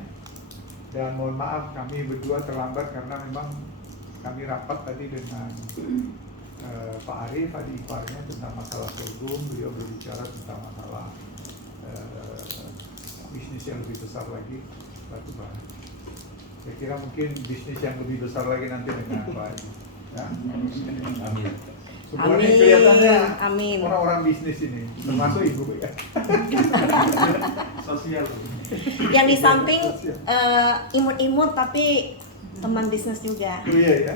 dan mohon maaf kami berdua terlambat karena memang kami rapat tadi dengan Pak Arif, adik iparnya, tentang masalah sorghum. Beliau berbicara tentang masalah bisnis yang lebih besar lagi, batu bara. Saya kira mungkin bisnis yang lebih besar lagi nanti dengan Pak Arif. Ya. Amin. Semuanya Amin. kelihatannya Amin. orang-orang bisnis ini, termasuk ibu ya. Sosial. Yang di samping imut-imut tapi teman bisnis juga. Oh iya ya.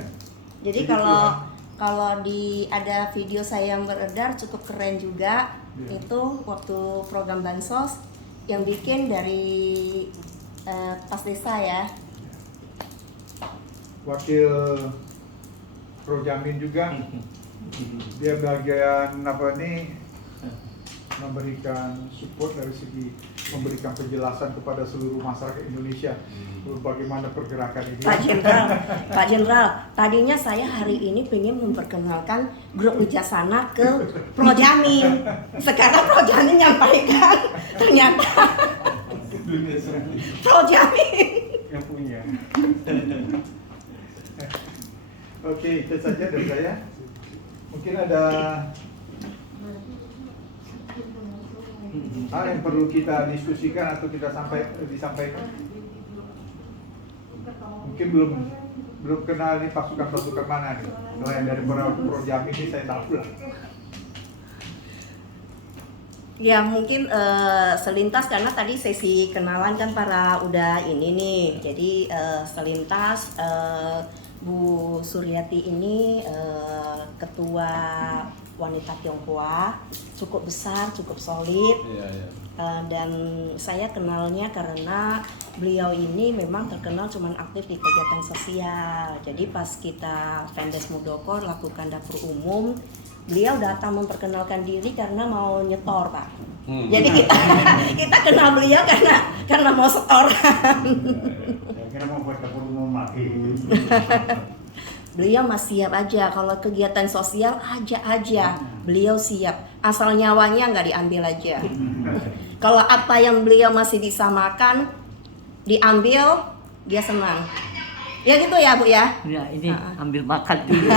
Jadi kalau ada video saya yang beredar cukup keren juga. Iya. Itu waktu program bansos yang bikin dari pas desa ya. Wakil Projamin juga, dia bagian apa nih, memberikan support dari segi memberikan penjelasan kepada seluruh masyarakat Indonesia bagaimana pergerakan ini. Pak Jenderal, tadinya saya hari ini pengen memperkenalkan grup Wijaksana ke Projamin. Sekarang Projamin nyampaikan ternyata Projamin yang punya. Oke, itu saja dari saya. Mungkin ada hal yang perlu kita diskusikan atau kita disampaikan. Mungkin belum kenal nih pasukan mana nih. Selain dari Projamin ini saya tahu lah. Ya mungkin selintas karena tadi sesi kenalan kan para udah ini nih. Jadi selintas Bu Suryati ini ketua wanita Tionghoa, cukup besar, cukup solid. Dan saya kenalnya karena beliau ini memang terkenal cuman aktif di kegiatan sosial. Jadi pas kita Vendes Muldoko lakukan dapur umum, beliau datang memperkenalkan diri karena mau nyetor, Pak. Jadi kita kenal beliau karena mau setoran. Kira mau buat dapur umum lagi. Beliau masih siap aja kalau kegiatan sosial aja beliau siap, asal nyawanya nggak diambil aja. Kalau apa yang beliau masih bisa makan diambil, dia senang. Ya gitu ya Bu ya. Ya ini ambil makan dulu.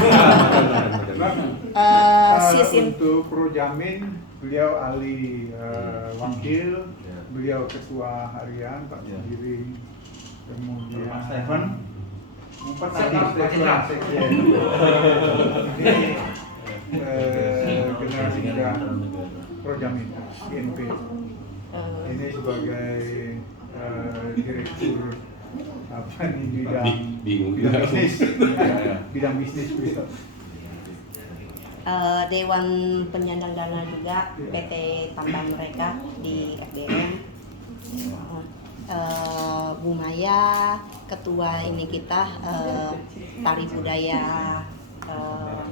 Untuk Projamin beliau ahli wakil, beliau ketua harian Pak Sendiri, kemudian Pak Stephen. Generasi muda Projamin GNP. Ini sebagai direktur apa nih bidang bisnis beliau. Dewan Penyandang Dana juga PT Tambang mereka di FBM. Bu Maya, ketua ini kita tari budaya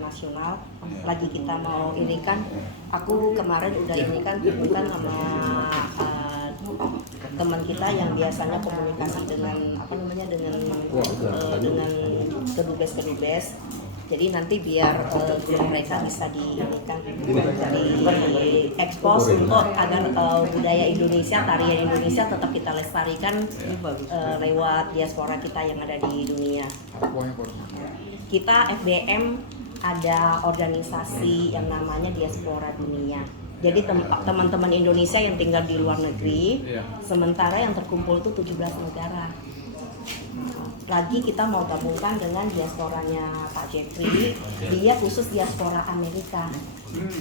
nasional. Lagi kita mau ini kan, aku kemarin udah ini kan sama teman kita yang biasanya komunikasi dengan apa namanya dengan kedubes. Jadi nanti biar mereka bisa diinikan, dari ekspos untuk agar budaya Indonesia, tarian Indonesia tetap kita lestarikan lewat diaspora kita yang ada di dunia. Kita FBM ada organisasi yang namanya Diaspora Dunia. Jadi teman-teman Indonesia yang tinggal di luar negeri, sementara yang terkumpul itu 17 negara. Lagi kita mau gabungkan dengan diasporanya Pak Jeffrey, dia khusus diaspora Amerika.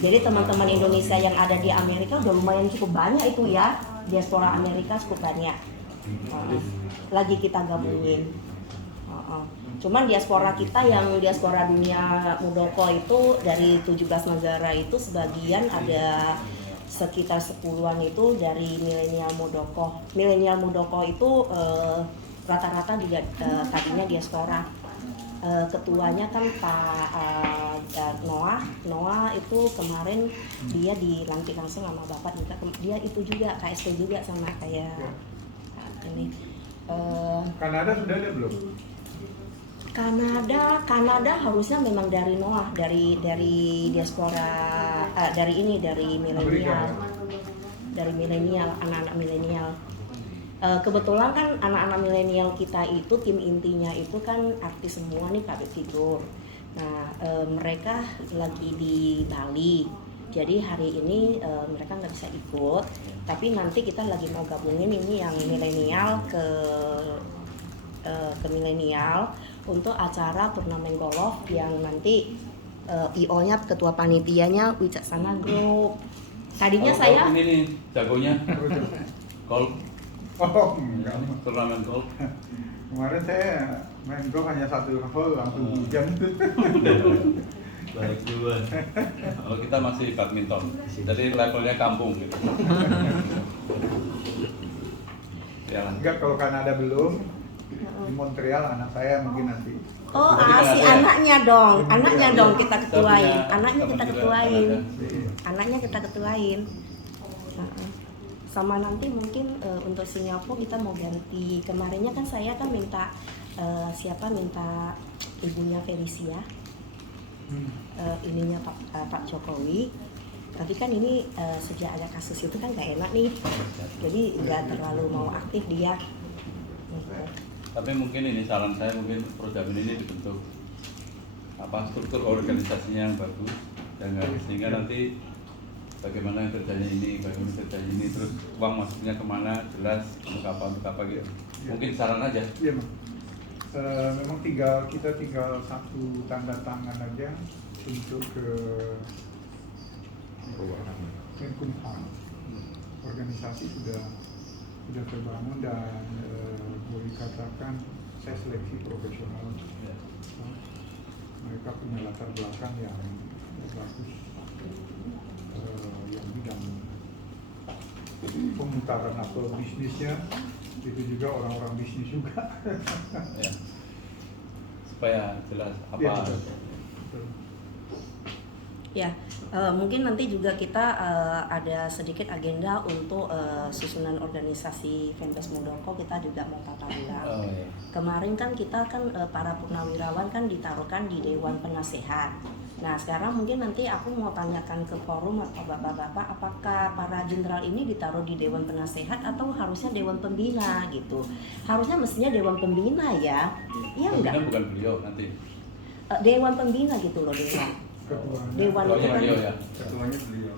Jadi teman-teman Indonesia yang ada di Amerika udah lumayan cukup banyak itu ya, diaspora Amerika cukup banyak. Lagi kita gabungin. Cuman diaspora kita yang diaspora dunia Muldoko itu dari 17 negara itu sebagian ada sekitar 10-an itu dari milenial Muldoko. Milenial Muldoko itu rata-rata juga tadinya diaspora. Ketuanya kan Pak Noah itu kemarin dia dilantik langsung sama Bapak juga. Dia itu juga KSP juga sama kayak ini. Kanada sudah ada belum? Kanada harusnya memang dari Noah, dari diaspora dari milenial, anak-anak milenial. Kebetulan kan anak-anak milenial kita itu tim intinya itu kan artis semua nih, public figure. Nah, mereka lagi di Bali. Jadi hari ini mereka nggak bisa ikut, tapi nanti kita lagi mau gabungin ini yang milenial ke milenial untuk acara turnamen golf yang nanti IO-nya ketua panitianya Wicaksana Group. Tadinya saya ini nih jagonya golf. Oh, enggak. Turnamen golf. Kemarin saya main golf hanya 1 hole langsung hujan. Baik duluan. Kalau kita masih badminton, jadi levelnya kampung gitu. Ya. Enggak, kalau Kanada belum, di Montreal anak saya mungkin nanti. Oh, si anaknya dong kita ketuain. Anaknya kita ketuain. Sama nanti mungkin untuk Singapura kita mau ganti. Kemarinnya kan saya kan minta minta ibunya Felicia. Ininya Pak Jokowi. Tapi kan ini sejak ada kasus itu kan nggak enak nih. Jadi nggak terlalu mau aktif dia. Tapi mungkin ini saran saya, mungkin Projamin ini dibentuk struktur organisasinya yang bagus, sehingga nanti bagaimana kerjanya ini, terus uang masuknya kemana, jelas untuk apa gitu. Mungkin saran aja. Iya, memang kita tinggal satu tanda tangan aja untuk ke Menkumham. Organisasi sudah terbangun dan boleh dikatakan saya seleksi profesional. Mereka punya latar belakang yang bagus, yang bidang pemutaran atau bisnisnya itu juga orang-orang bisnis juga. Ya. Supaya jelas apa. Ya, betul. Ya, mungkin nanti juga kita ada sedikit agenda untuk susunan organisasi Fanbase Muldoko, kita juga mau tata ulang. Iya. Kemarin kan kita kan para purnawirawan kan ditaruhkan di Dewan Penasehat. Nah, sekarang mungkin nanti aku mau tanyakan ke forum atau bapak-bapak, apakah para jenderal ini ditaruh di Dewan Penasehat atau harusnya Dewan Pembina gitu? Harusnya mestinya Dewan Pembina ya, iya enggak? Pembina bukan beliau nanti. Dewan Pembina gitu loh, Dewan itu kan. Ya. Ketuanya beliau.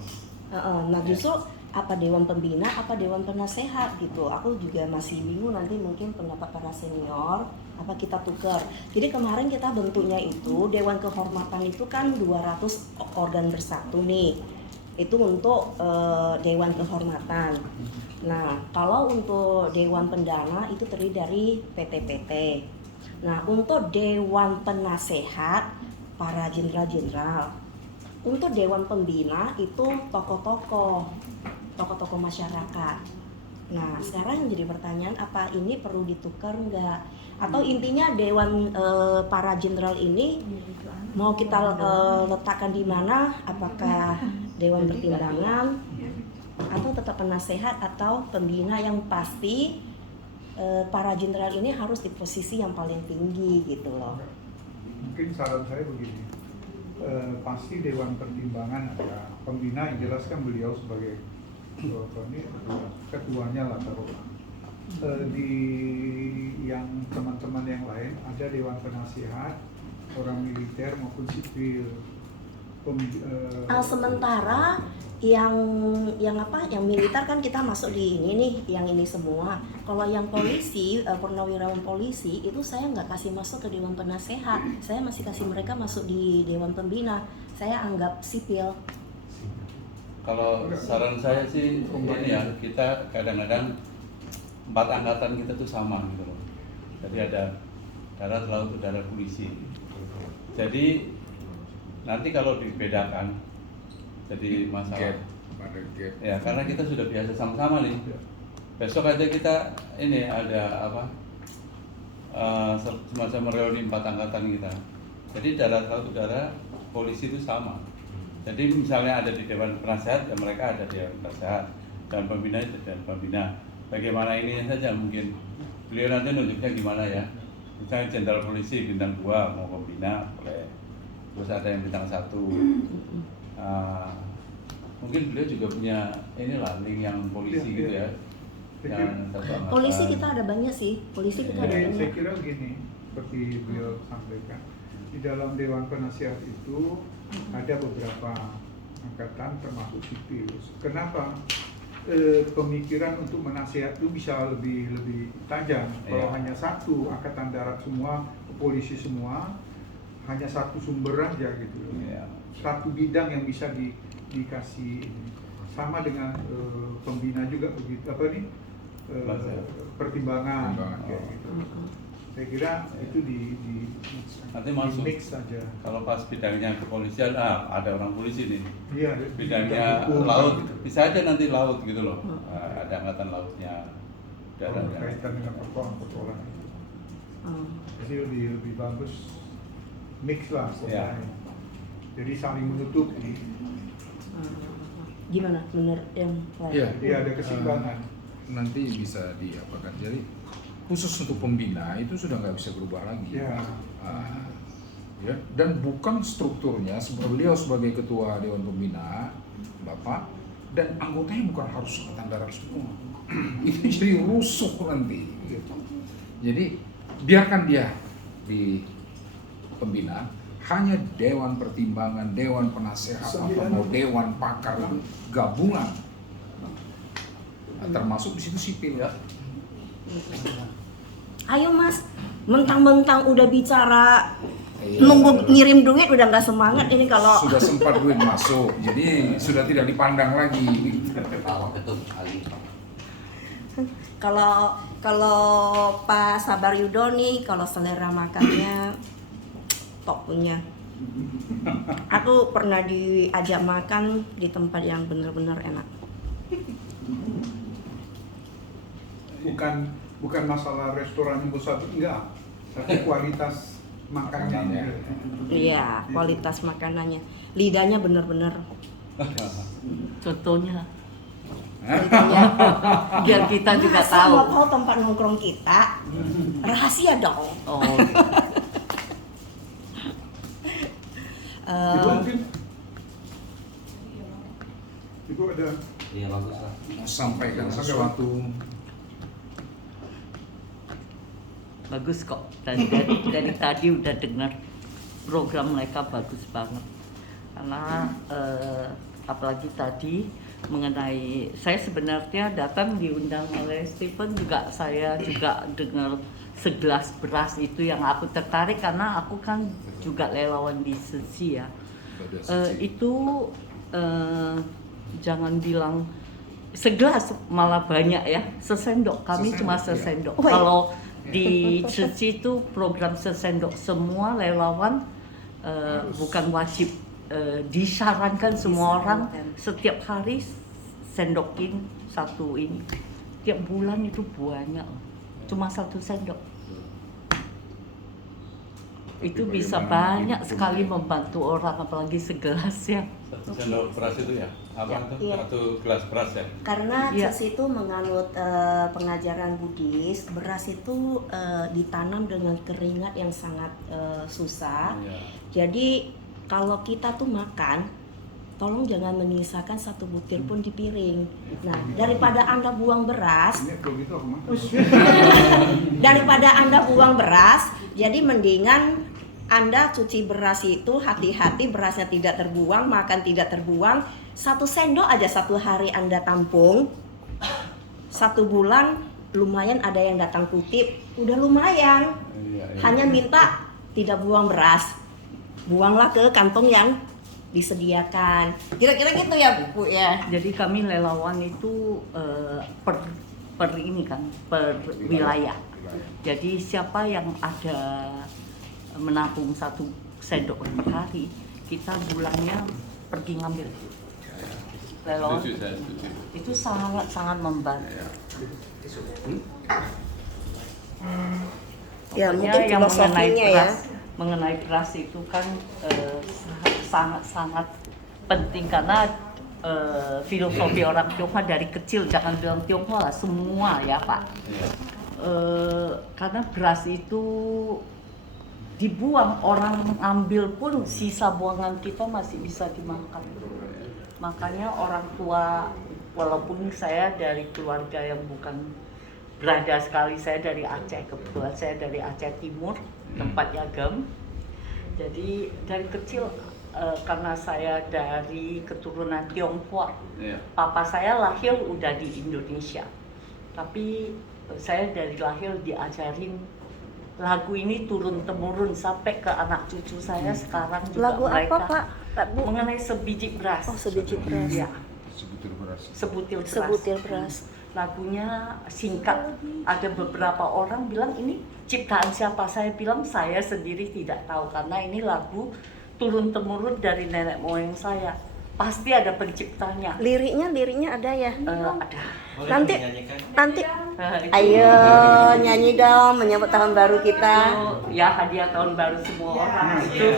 Nah justru apa Dewan Pembina, apa Dewan Penasehat gitu. Aku juga masih bingung nanti mungkin pendapat para senior, apa kita tukar. Jadi kemarin kita bentuknya itu Dewan Kehormatan itu kan 200 organ bersatu nih. Itu untuk Dewan Kehormatan. Nah kalau untuk Dewan Pendana itu terdiri dari PT-PT. Nah untuk Dewan Penasehat para jenderal-jenderal. Untuk Dewan Pembina itu tokoh-tokoh masyarakat. Nah, sekarang yang jadi pertanyaan, apa ini perlu ditukar enggak? Atau intinya Dewan para jenderal ini mau kita letakkan di mana? Apakah Dewan Pertimbangan atau tetap penasehat atau pembina? Yang pasti para jenderal ini harus di posisi yang paling tinggi gitu loh. Mungkin saran saya begini, pasti Dewan Pertimbangan ada, pembina yang jelas kan beliau sebagai ketuanya lah taruhlah. Di yang teman-teman yang lain ada Dewan Penasehat, orang militer maupun sipil. Sementara yang militer kan kita masuk di ini nih, yang ini semua. Kalau yang polisi, purnawirawan polisi itu saya nggak kasih masuk ke Dewan Penasehat, saya masih kasih mereka masuk di Dewan Pembina. Saya anggap sipil. Kalau saran saya sih ini ya, kita kadang-kadang 4 angkatan kita tuh sama gitu loh. Jadi ada darat, laut, udara, polisi. Jadi nanti kalau dibedakan jadi masalah. Ya karena kita sudah biasa sama-sama nih. Besok aja kita ini ada apa? Semacam reuni 4 angkatan kita. Jadi darat, laut, udara, polisi itu sama. Jadi misalnya ada di Dewan Penasehat, ya mereka ada di Dewan Penasehat. Dan pembina itu dan pembina. Bagaimana ini saja mungkin beliau nanti nunjuknya gimana ya. Misalnya jenderal polisi bintang 2 mau pembina boleh. Terus ada yang bintang 1. Mungkin beliau juga punya inilah link yang polisi gitu ya. Yang polisi kita ada banyak sih. Polisi kita ada banyak. Saya kira gini, seperti beliau sampaikan, di dalam Dewan Penasihat itu ada beberapa angkatan termasuk sipil. Kenapa? Pemikiran untuk menasihat itu bisa lebih tajam. Kalau hanya satu, angkatan darat semua, polisi semua, hanya satu sumber aja gitu. Satu bidang yang bisa dikasih. Sama dengan pembina juga begitu. Pertimbangan kayak gitu. Saya kira itu nanti masuk mix saja. Kalau pas bidangnya kepolisian, ada orang polisi nih. Iya. Bidangnya laut, bisa aja nanti laut gitu loh. Ada angkatan lautnya, daratnya. Kaitan dengan persoalan itu. Jadi lebih bagus mix lah sebenarnya. Jadi saling menutupi. Gimana menurut yang lain? Iya. Jadi ada keseimbangan. Nanti bisa diapakan. Jadi khusus untuk pembina itu sudah nggak bisa berubah lagi. Ya. Ya, dan bukan strukturnya, beliau sebagai ketua Dewan Pembina, Bapak, dan anggotanya bukan harus angkatan darat semua. Itu jadi rusuh nanti. Gitu. Jadi biarkan dia di pembina, hanya Dewan Pertimbangan, Dewan Penasehat, atau mau Dewan Pakar itu gabungan. Nah, termasuk di situ sipil ya. Ayo Mas, mentang-mentang udah bicara nunggu ngirim duit udah nggak semangat ini kalau sudah sempat duit masuk, jadi sudah tidak dipandang lagi. Kalau Pak Sabar Yudo nih, kalau selera makannya top punya. Aku pernah diajak makan di tempat yang benar-benar enak. Bukan masalah restoran besar, enggak, tapi kualitas makanannya. Iya, kualitas makanannya. Lidahnya benar-benar. Contohnya. Biar kita juga Masa tahu. mau tahu tempat nongkrong kita? Rahasia dong. Oh. Ibu mungkin? Ibu ada? Iya bagus lah. Mau sampaikan sesuatu. Bagus kok. Dari tadi udah dengar program mereka bagus banget. Karena apalagi tadi mengenai, saya sebenarnya datang diundang oleh Stephen juga, saya juga dengar segelas beras itu yang aku tertarik karena aku kan juga relawan di Sesi ya. Itu jangan bilang segelas, malah banyak ya, sesendok, kami cuma sesendok. Kalau di Sesi itu program sesendok, semua relawan bukan wajib, disarankan semua orang setiap hari sendokin satu ini. Tiap bulan itu banyak, cuma satu sendok. Itu bisa banyak sekali membantu orang, apalagi segelas ya. Satu sendok beras itu ya? Apa itu? Iya. Satu gelas beras ya? Karena Sesi itu menganut pengajaran Buddhis, beras itu ditanam dengan keringat yang sangat susah. Jadi kalau kita tuh makan, tolong jangan menyisakan satu butir pun di piring. Nah, daripada Anda buang beras, jadi mendingan Anda cuci beras itu hati-hati, berasnya tidak terbuang, makan tidak terbuang. 1 sendok aja satu hari Anda tampung, 1 bulan lumayan ada yang datang kutip, udah lumayan. Hanya minta tidak buang beras, buanglah ke kantong yang disediakan. Kira-kira gitu ya Bu ya. Jadi kami relawan itu per ini kan, per wilayah. Jadi siapa yang ada menabung 1 sendok per hari, kita bulannya pergi ngambil. Relawan itu sangat membantu. Ya, mungkin yang mengenai filosofinya beras, mengenai beras itu kan sangat penting karena filosofi orang Tionghoa dari kecil, jangan bilang Tionghoa lah, semua ya Pak. Karena beras itu dibuang, orang ambil pun sisa buangan kita masih bisa dimakan. Makanya orang tua, walaupun saya dari keluarga yang bukan berada sekali, saya dari Aceh, kebetulan saya dari Aceh Timur, tempatnya Gem. Jadi dari kecil karena saya dari keturunan Tionghoa, papa saya lahir udah di Indonesia, tapi saya dari lahir diajarin lagu ini turun temurun sampai ke anak cucu saya sekarang juga. Lagu mereka apa, Pak? Bu? Mengenai sebiji beras. Oh, sebiji beras. Ya. Sebutir beras. Sebutir beras. Sebutir beras. Lagunya singkat. Ada beberapa orang bilang ini ciptaan siapa? Saya bilang saya sendiri tidak tahu karena ini lagu turun temurun dari nenek moyang saya. Pasti ada penciptanya. Liriknya ada ya? Ada. Nanti ayo nyanyi dong menyambut tahun baru kita. Ya, hadiah tahun baru semua orang itu.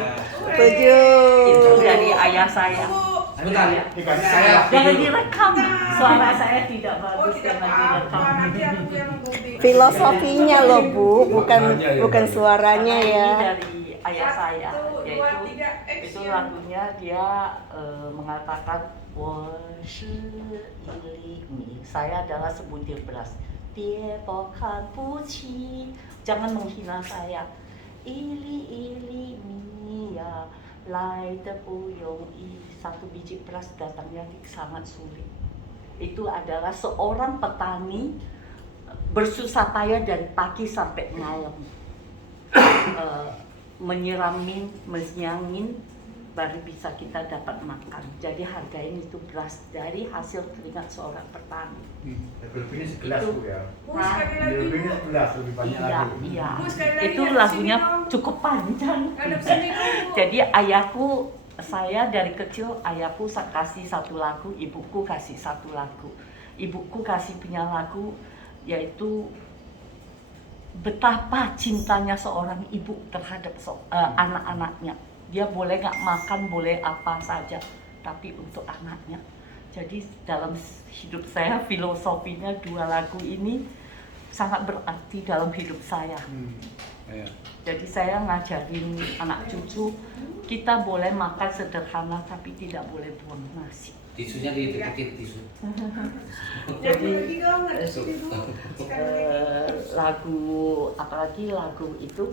Tujuh. Itu dari ayah saya. Sebentar, Saya jangan direkam. Suara saya tidak bagus karena direkam. Filosofinya loh Bu, bukan suaranya ya. Ini dari ayah saya, yaitu lagunya dia mengatakan saya adalah sebutir beras. Jangan menghina saya. Satu biji beras datangnya sangat sulit. Itu adalah seorang petani bersusah payah dari pagi sampai malam, menyiramin, menyangin, baru bisa kita dapat makan. Jadi hargain itu beras dari hasil keringat seorang petani. Lebihnya segelas Bu ya. Lebihnya segelas, lebih banyak lagi. Iya. Itu lagunya cukup panjang. Jadi ayahku, saya dari kecil ayahku kasih satu lagu, ibuku kasih satu lagu. Ibuku kasih punya lagu yaitu betapa cintanya seorang ibu terhadap anak-anaknya. Dia boleh nggak makan, boleh apa saja, tapi untuk anaknya. Jadi dalam hidup saya filosofinya dua lagu ini sangat berarti dalam hidup saya. Jadi saya ngajarin anak cucu, kita boleh makan sederhana tapi tidak boleh buang nasi. Tisunya dideketin tisu. Jadi lagu, apalagi lagu itu,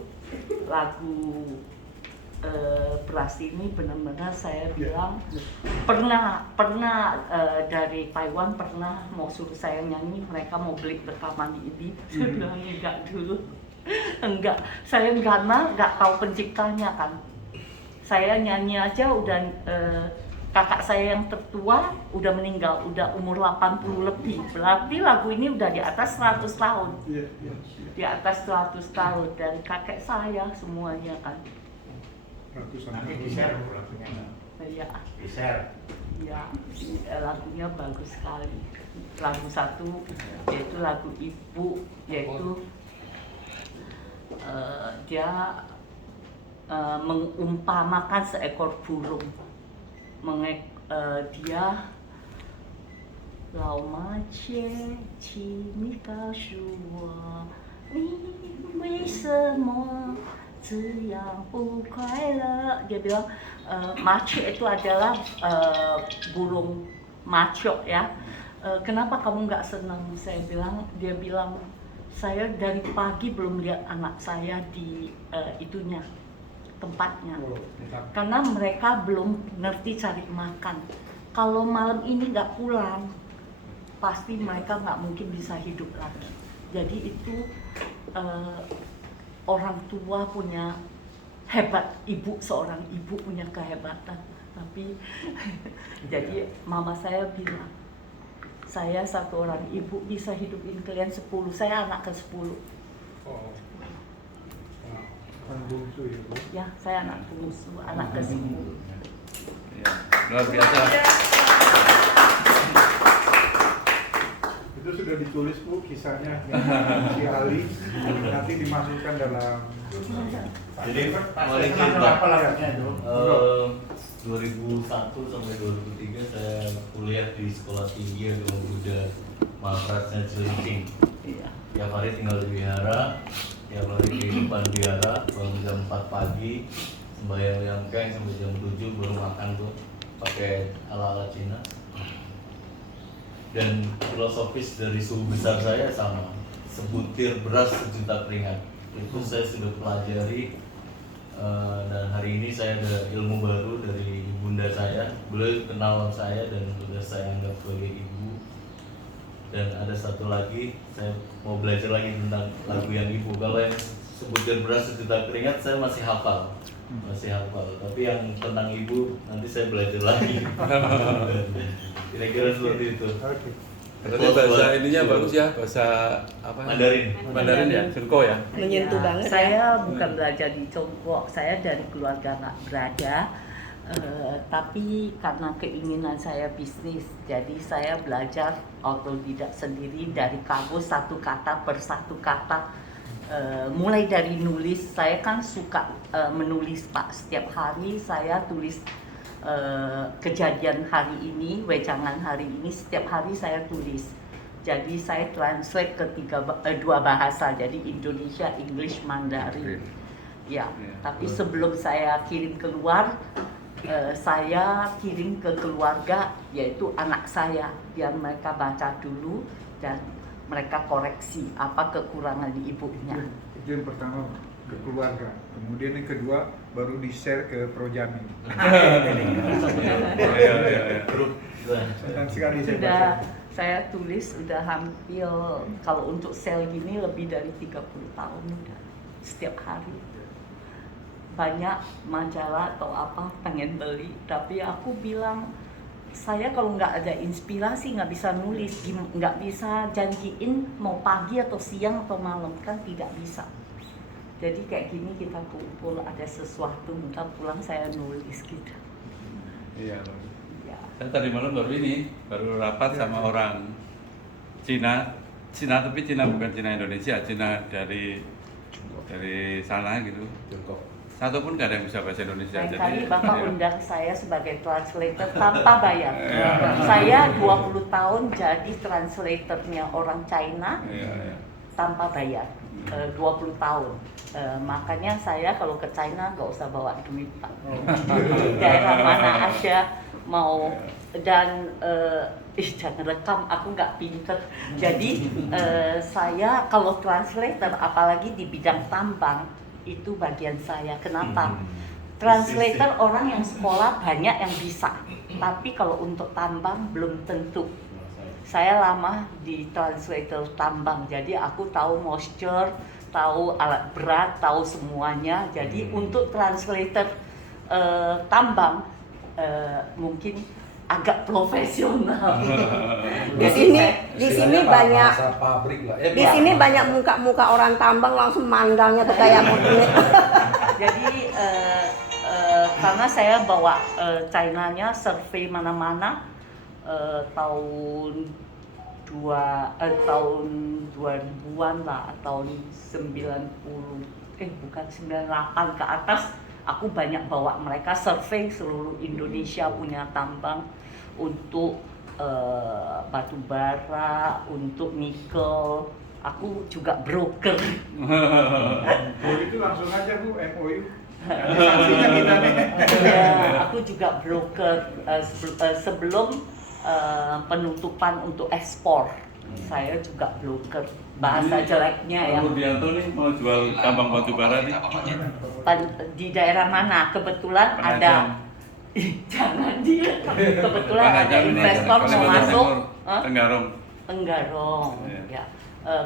lagu beras ini benar-benar saya bilang pernah dari Taiwan pernah mau suruh saya nyanyi, mereka mau beli rekaman ini. Saya bilang enggak dulu, enggak, saya nggak tahu penciptanya kan. Saya nyanyi aja udah kakak saya yang tertua udah meninggal, udah umur 80 lebih. Berarti lagu ini udah di atas 100 tahun. Di atas 100 tahun dari kakek saya semuanya kan. Nanti di-share lagunya. Iya. Di-share. Ya, lagunya bagus sekali. Lagu satu yaitu lagu Ibu, yaitu dia mengumpamakan seekor burung. Dia Lao Ma Jie Qi Ni Gao Shu Wo Ni Wei Se Mo dia bilang mace itu adalah burung maco ya. Kenapa kamu nggak senang? Dia bilang saya dari pagi belum lihat anak saya di itunya tempatnya, karena mereka belum ngerti cari makan. Kalau malam ini nggak pulang, pasti mereka nggak mungkin bisa hidup lagi. Jadi itu orang tua punya hebat, seorang ibu punya kehebatan. Tapi jadi mama saya bilang, saya satu orang ibu bisa hidupin kalian 10, saya anak ke-10. Anak bungsu ya Bu? Ya, saya anak bungsu, anak ke-10. Ya, luar biasa. Itu sudah ditulis Bu kisahnya si Ali, nanti dimasukkan dalam. Jadi paling apa lagunya itu? 2001 sampai 2003 saya kuliah di Sekolah Tinggi Agama Buddha Maharajna Cilincing. Tiap hari tinggal di wihara, tiap hari kehidupan wihara, bangun jam 4 pagi, sembahyang liangkeng sampai jam 7 baru makan tuh pakai ala-ala Cina. Dan filosofis dari suhu besar saya sama, sebutir beras sejuta keringat. Itu saya sudah pelajari Dan hari ini saya ada ilmu baru dari ibunda saya. Beliau kenal saya dan sudah saya anggap sebagai ibu. Dan ada satu lagi, saya mau belajar lagi tentang lagu yang ibu. Kalau yang sebutkan beras sejuta keringat saya masih hafal. Tapi yang tentang ibu nanti saya belajar lagi. Kira-kira seperti itu. Berarti bahasa ininya bagus ya, bahasa apa? Mandarin ya, Congko ya. Menyentuh banget. Saya bukan belajar di Congko, saya dari keluarga nggak berada. Tapi karena keinginan saya bisnis, jadi saya belajar otodidak sendiri dari kamus satu kata per satu kata. Mulai dari nulis, saya kan suka menulis Pak. Setiap hari saya tulis kejadian hari ini, wejangan hari ini, setiap hari saya tulis. Jadi saya translate ke dua bahasa, jadi Indonesia, English, Mandarin. Ya, tapi sebelum saya kirim keluar, saya kirim ke keluarga, yaitu anak saya, biar mereka baca dulu dan mereka koreksi apa kekurangan di ibunya. Itu yang pertama ke keluarga, kemudian yang kedua baru di-share ke Projami. Senang sekali saya tulis udah hampir, kalau untuk sel gini lebih dari 30 tahun udah, setiap hari. Banyak majalah atau apa pengen beli, tapi aku bilang saya kalau nggak ada inspirasi nggak bisa nulis, nggak bisa janjiin mau pagi atau siang atau malam, kan tidak bisa. Jadi kayak gini kita kumpul, ada sesuatu, minta pulang saya nulis gitu. Iya. Saya tadi malam baru rapat sama orang Cina tapi Cina bukan Cina Indonesia, Cina dari sana gitu. Satu pun gak ada yang bisa bahasa Indonesia. Lain kali Bapak undang saya sebagai translator tanpa bayar. Saya 20 tahun jadi translatornya orang China tanpa bayar. 20 tahun. Makanya saya kalau ke China gak usah bawa duit Pak. Daerah mana aja mau, dan jangan rekam, aku nggak pinter. Jadi saya kalau translator, apalagi di bidang tambang, itu bagian saya. Kenapa? Translator orang yang sekolah banyak yang bisa, tapi kalau untuk tambang belum tentu. Saya lama di translator tambang, jadi aku tahu moisture, tahu alat berat, tahu semuanya. Jadi untuk translator tambang mungkin agak profesional. Di sini banyak di sini banyak muka-muka orang tambang langsung mandangnya tuh kayak murni. Jadi karena saya bawa China-nya survei mana-mana tahun 2000-an lah, tahun 98 ke atas. Aku banyak bawa mereka survei seluruh Indonesia punya tambang untuk batu bara, untuk nikel. Aku juga broker. Itu langsung aja Bu, MOU. Sanksinya kita nih. Ya, aku juga broker sebelum penutupan untuk ekspor. Saya juga broker. Bahasa jeleknya ya. Pak Rudianto nih mau jual tambang batu bara nih. Di daerah mana? Kebetulan ada. Jangan dia. Kebetulan ada investor mau masuk. Tenggarong. Ya.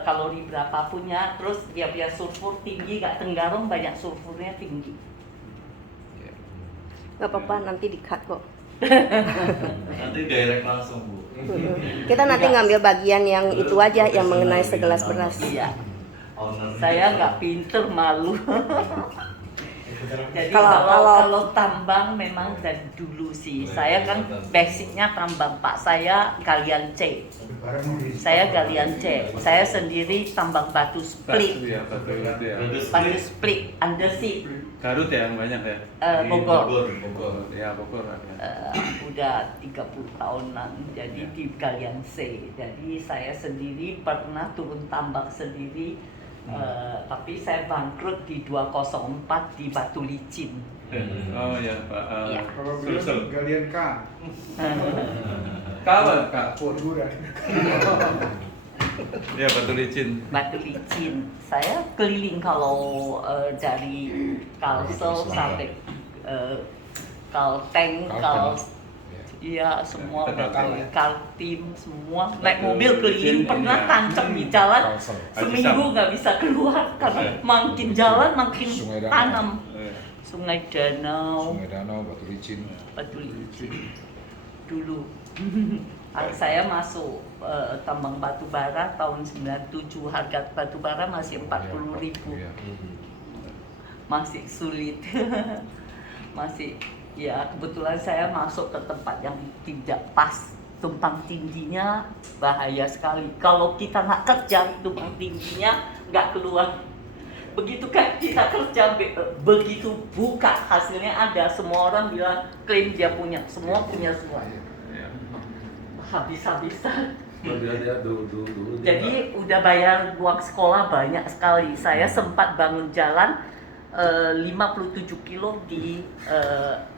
Kalori berapa punya, terus dia punya sulfur tinggi, nggak Tenggarong banyak sulfurnya tinggi. Nggak apa-apa, nanti di-cut kok. Nanti direct langsung Bu. Kita nanti ngambil bagian yang itu aja, yang mengenai segelas beras. Iya. Saya nggak pinter, malu. Jadi kalau tambang memang dari dulu sih. Saya kan basicnya tambang, Pak. Saya galian C. Saya galian C. Saya sendiri tambang batu split. Batu split, andesit. Garut ya yang banyak ya? Bogor. Ya Bogor. Udah 30 tahunan jadi di galian C. Jadi saya sendiri pernah turun tambang sendiri. Tapi saya bangkrut di 204 di Batu Licin. Oh ya Pak. Ya. Kalau belum galian K. Kalau Kak Purburan. Ya, batu licin. Batu licin. Saya keliling kalau dari Kalsel sampai Kalteng, iya semua Kaltim semua naik mobil keliling pernah tancap di jalan seminggu nggak bisa keluar karena makin jalan makin tanam. Sungai Danau, Batu Licin. Dulu. Saya masuk tambang batu bara tahun 97, harga batu bara masih 40.000. Masih sulit. Masih ya kebetulan saya masuk ke tempat yang tidak pas, tumpang tindihnya bahaya sekali. Kalau kita nggak kerja tumpang tindihnya nggak keluar. Begitu kan kita kerja, begitu buka hasilnya ada, semua orang bilang klaim dia punya, semua punya semua. Habis-habisan. Jadi udah bayar uang sekolah banyak sekali. Saya sempat bangun jalan 57 kilo di